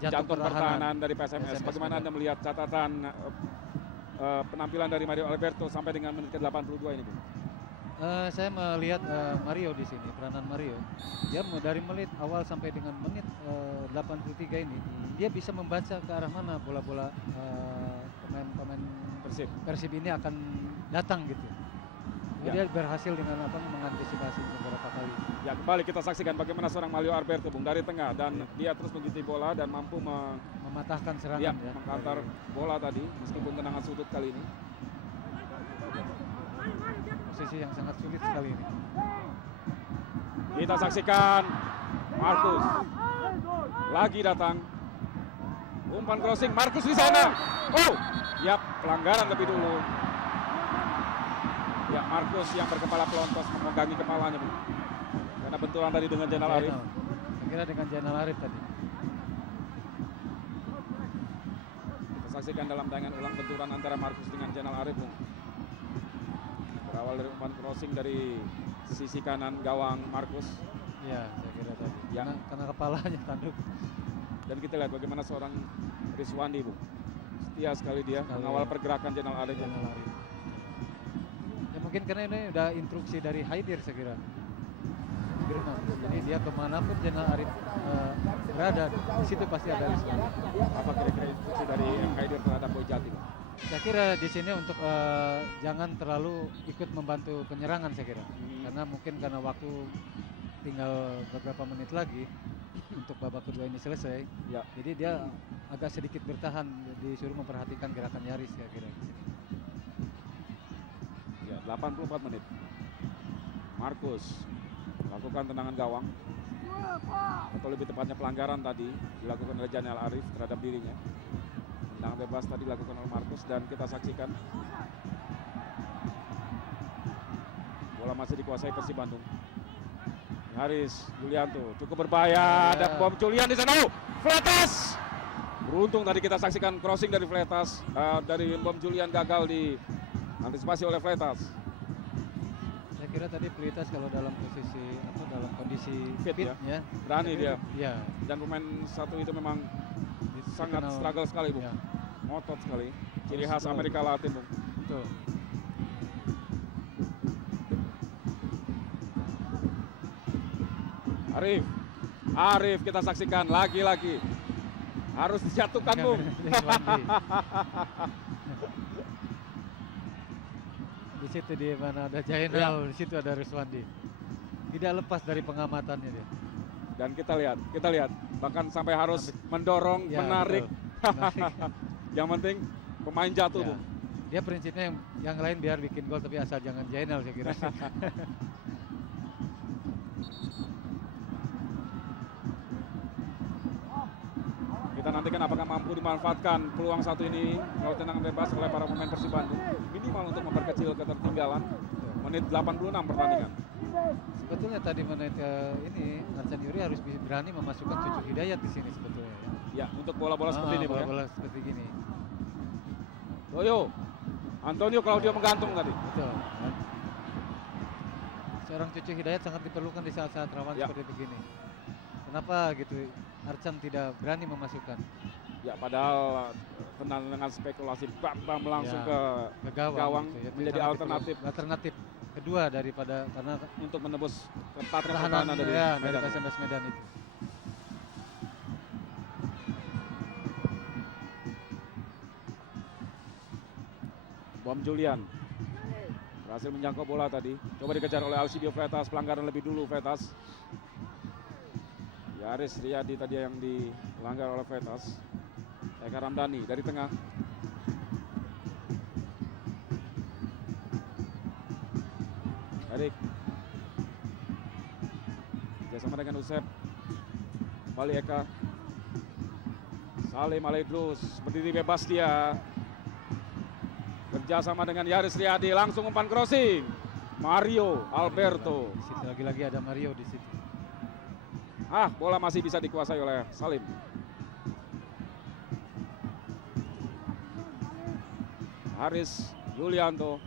jantung pertahanan dari PSMS. Bagaimana Anda melihat catatan penampilan dari Mario Alberto sampai dengan menit ke-82 ini, Bung? Saya melihat Mario di sini, peranan Mario. Dia dari menit awal sampai dengan menit 83 ini, dia bisa membaca ke arah mana bola-bola pemain-pemain Persib ini akan datang gitu. Dia berhasil dengan mengantisipasi beberapa kali. Ya, kembali kita saksikan bagaimana seorang Mario Alberto, Bung, dari tengah, dan dia terus mengikuti bola dan mampu mematahkan serangan ya. Mengkantar bola tadi meskipun tendangan sudut kali ini. Posisi yang sangat sulit sekali ini. Kita saksikan Markus lagi datang. Umpan crossing Markus di sana. Oh, ya pelanggaran lebih dulu. Ya, Markus yang berkepala pelontos memegangi kepalanya, Bu. Karena benturan tadi dengan Zainal Arif. Saya kira dengan Zainal Arif tadi. Kita saksikan dalam tayangan ulang benturan antara Markus dengan Zainal Arif, Bu. Berawal dari umpan crossing dari sisi kanan gawang Markus. Iya, saya kira tadi. Ya. Karena kepalanya tanduk. Dan kita lihat bagaimana seorang Rizwandi, Bu. Setia sekali dia mengawal pergerakan Zainal Arif. Ya mungkin karena ini udah instruksi dari Haidir saya kira. Jadi dia kemanapun Zainal Arif berada, di situ pasti ada Rizwandi. Apa kira-kira instruksi dari Haidir terhadap Boy Jati, Bu? Saya kira di sini untuk jangan terlalu ikut membantu penyerangan saya kira. Karena mungkin karena waktu tinggal beberapa menit lagi untuk babak kedua ini selesai. Ya. Jadi dia agak sedikit bertahan, disuruh memperhatikan gerakan Yaris saya kira di sini. Ya, 84 menit. Markus lakukan tendangan gawang, atau lebih tepatnya pelanggaran tadi dilakukan oleh Janel Arif terhadap dirinya. Tendangan bebas tadi dilakukan oleh Markus dan kita saksikan bola masih dikuasai Persib Bandung. Haris Julianto cukup berbahaya dan bom Julian di sana. Fletas. Beruntung tadi kita saksikan crossing dari Fletas, dari bom Julian gagal diantisipasi oleh Fletas. Saya kira tadi Fletas kalau dalam posisi dalam kondisi Fit ya. ya, Berani dia. Ya, Dan pemain satu itu memang sangat struggle sekali, Bung. Ya. Ngotot sekali. Ciri khas Amerika Latin, Bung. Betul. Arif kita saksikan lagi-lagi harus dijatuhkan, Bung. Di situ di mana ada Jainal, di situ ada Ruswandi. Tidak lepas dari pengamatannya dia. Dan kita lihat bahkan sampai harus mendorong, Ya, menarik. Yang penting pemain jatuh, Ya. Bung. Dia prinsipnya yang lain biar bikin gol tapi asal jangan Jainal, saya kira. Kita nantikan apakah mampu dimanfaatkan peluang satu ini kalau tendangan bebas oleh para pemain Persib Bandung minimal untuk memperkecil ketertinggalan menit 86 pertandingan. Sebetulnya tadi menit ini Arcan Yuri harus berani memasukkan Cucu Hidayat di sini sebetulnya. Ya, untuk bola-bola seperti ini, Bung. Ya. Bola seperti gini. Toyo, Antonio Claudio menggantung tadi. Betul. Seorang Cucu Hidayat sangat diperlukan di saat-saat rawan seperti begini. Kenapa gitu Arcan tidak berani memasukkan? Ya, padahal dengan spekulasi bam langsung ke gawang gitu, ya. menjadi alternatif kedua daripada karena untuk menembus pertahanan dari Medan. PSMS Medan itu. Bom Julian berhasil menjangkau bola tadi. Coba dikejar oleh Alcidio Fletas, pelanggaran lebih dulu Fletas. Yaris Riyadi tadi yang dilanggar oleh Fletas. Eka Ramdhani dari tengah. Erik. Bersama dengan Usep. Kembali Eka. Salim Alaidrus berdiri bebas dia. Kerjasama dengan Yaris Riyadi, langsung umpan crossing. Mario Alberto. Di situ lagi-lagi ada Mario di situ. Bola masih bisa dikuasai oleh Salim. Haris Yulianto.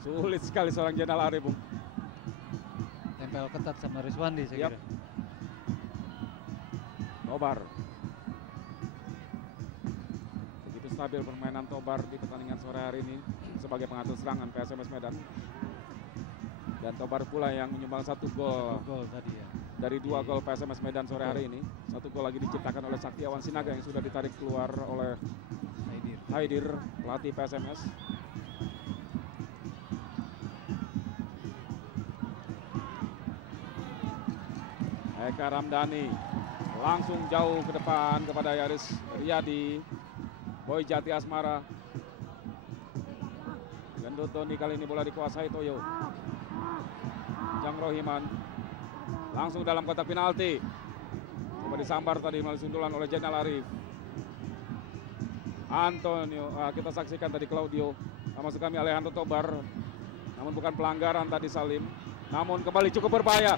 Sulit sekali seorang Jenal Arif, Bung. Tempel ketat sama Rizwandi saya kira. Tobar. Begitu stabil permainan Tobar di pertandingan sore hari ini sebagai pengatur serangan PSMS Medan. Dan Tobar pula yang menyumbang satu gol tadi ya. Dari 2 gol PSMS Medan sore hari ini. Satu gol lagi diciptakan oleh Saktiawan Sinaga yang sudah ditarik keluar oleh Haidir, pelatih PSMS. Eka Ramdhani langsung jauh ke depan kepada Yaris Riyadi. Boy Jati Asmara. Gendut Doni kali ini bola dikuasai Toyo. Jang Rohiman langsung dalam kotak penalti. Coba disambar tadi melalui sundulan oleh Jenal Arif. Antonio, kita saksikan tadi Claudio. Maksud kami Alejandro Tobar. Namun bukan pelanggaran tadi Salim. Namun kembali cukup berbahaya.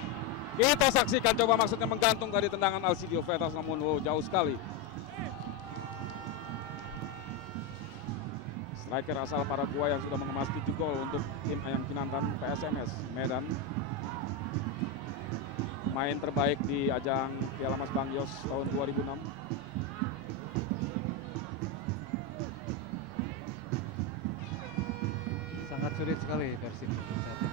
Kita saksikan coba maksudnya menggantung tadi tendangan Alcidio Fletas, namun jauh sekali. Striker asal Paraguay yang sudah mengemas 7 gol untuk tim Ayam Kinantan PSMS Medan. Main terbaik di ajang Piala Mas Bang Yos tahun 2006. Sangat sulit sekali Persib saat ini.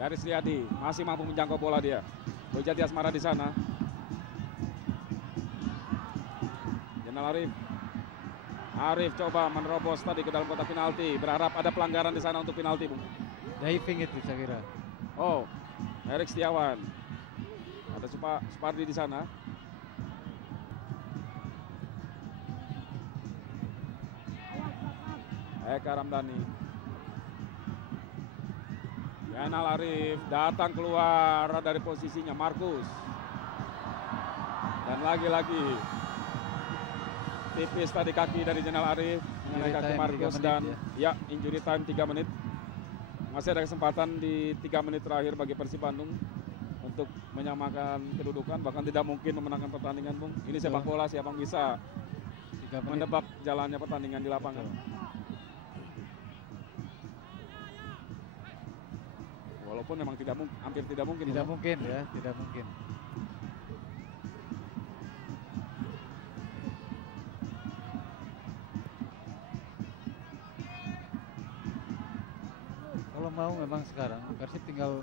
Yaris Riyadi masih mampu menjangkau bola dia. Boy Jati Asmara di sana. Jenal Arif coba menerobos tadi ke dalam kotak penalti. Berharap ada pelanggaran di sana untuk penalti, Bung. Diving itu saya kira. Erik Setiawan. Ada Supardi di sana. Eka Ramdhani. Zainal Arif datang keluar dari posisinya Markus. Dan lagi-lagi tipis tadi kaki dari Zainal Arif mengenai Injury kaki time Markus 3 menit dan ya injury time 3 menit. Masih ada kesempatan di 3 menit terakhir bagi Persib Bandung untuk menyamakan kedudukan, bahkan tidak mungkin memenangkan pertandingan, Bung. Ini sepak bola, siapa yang bisa 3 menit. menebak jalannya pertandingan di lapangan. Walaupun memang hampir tidak mungkin. Tidak Bung. mungkin ya, tidak mungkin. Kalau mau memang sekarang Persib tinggal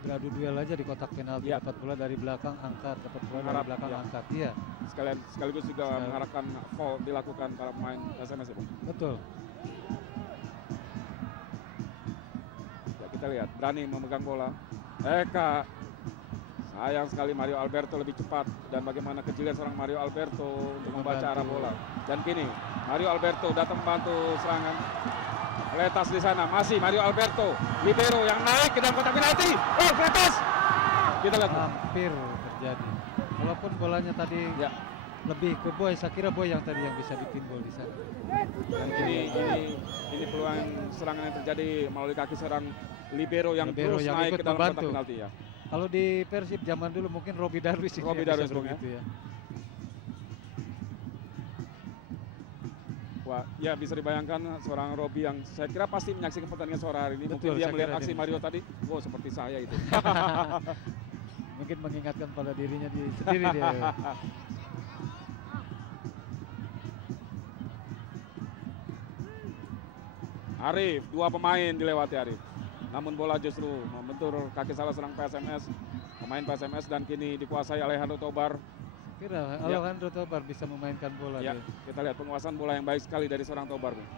beradu duel aja di kotak penalti, Ya. dapat bola dari belakang angkat, dapat bola dari Mengharap, belakang ya. angkat. Iya, Sekaligus juga Sekali. mengharapkan foul dilakukan para pemain SMS ya, Bung. betul. Ya, kita lihat berani memegang bola. Eka. Sayang sekali Mario Alberto lebih cepat, dan bagaimana kejelian seorang Mario Alberto untuk membaca arah bola. Dan kini Mario Alberto datang membantu serangan. Letas di sana masih Mario Alberto, libero yang naik ke dalam kotak penalti. Oh, Letas. Kita lihat. Bung. Hampir terjadi. Walaupun bolanya tadi Ya. lebih ke Boy, saya kira Boy yang tadi yang bisa bikin gol di sana. Dan ini peluang serangan yang terjadi melalui kaki serang libero yang Libero terus yang naik ikut ke dalam kotak membantu. penalti ya. Kalau di Persib zaman dulu mungkin Robi Darwis yang Roby bisa Darwis, Bung, ya. begitu ya. Wah, ya bisa dibayangkan seorang Robi yang saya kira pasti menyaksikan pertandingan sore hari ini. Betul, Mungkin dia saya melihat kira aksi dia Mario bisa. tadi. Oh, seperti saya itu. Mungkin mengingatkan pada dirinya sendiri dia. Arif, 2 pemain dilewati Arif. Namun bola justru membentur kaki salah seorang PSMS, pemain PSMS, dan kini dikuasai Alejandro Tobar. Kira Alejandro Tobar bisa memainkan bola Ya, dia. kita lihat penguasaan bola yang baik sekali dari seorang Tobar, Bung.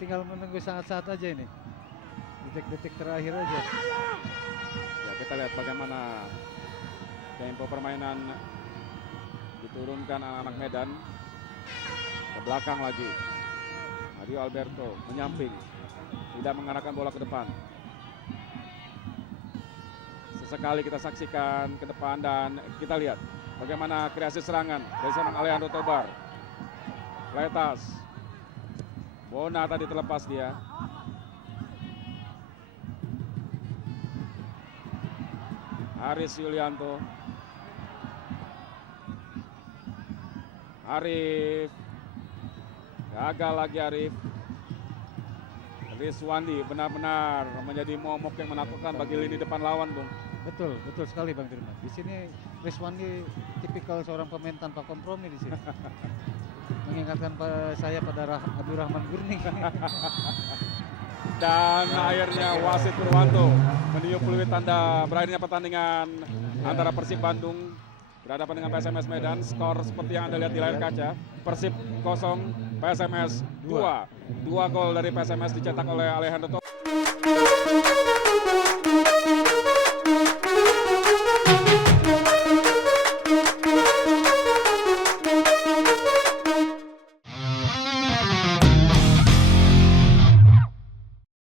Tinggal menunggu saat-saat aja ini. Detik-detik terakhir aja. Ya, kita lihat bagaimana tempo permainan diturunkan anak-anak Medan ke belakang lagi. Mario Alberto menyamping, tidak mengarahkan bola ke depan. Sesekali kita saksikan ke depan dan kita lihat bagaimana kreasi serangan dari seorang Alejandro Tobar. Letas, Bona tadi terlepas dia. Aris Yulianto. Arif. Gagal lagi Arif. Rizwandi benar-benar menjadi momok yang menakutkan bagi lini depan lawan, Bung. Betul, betul sekali Bang Dirman. Di sini Rizwandi tipikal seorang pemain tanpa kompromi di sini. Mengingatkan saya pada Abdurrahman Gurning. Dan akhirnya wasit Purwanto meniup peluit tanda berakhirnya pertandingan antara Persib Bandung berhadapan dengan PSMS Medan. Skor seperti yang Anda lihat di layar kaca, Persib 0, PSMS 2. 2 gol dari PSMS dicetak oleh Alejandro Tobar.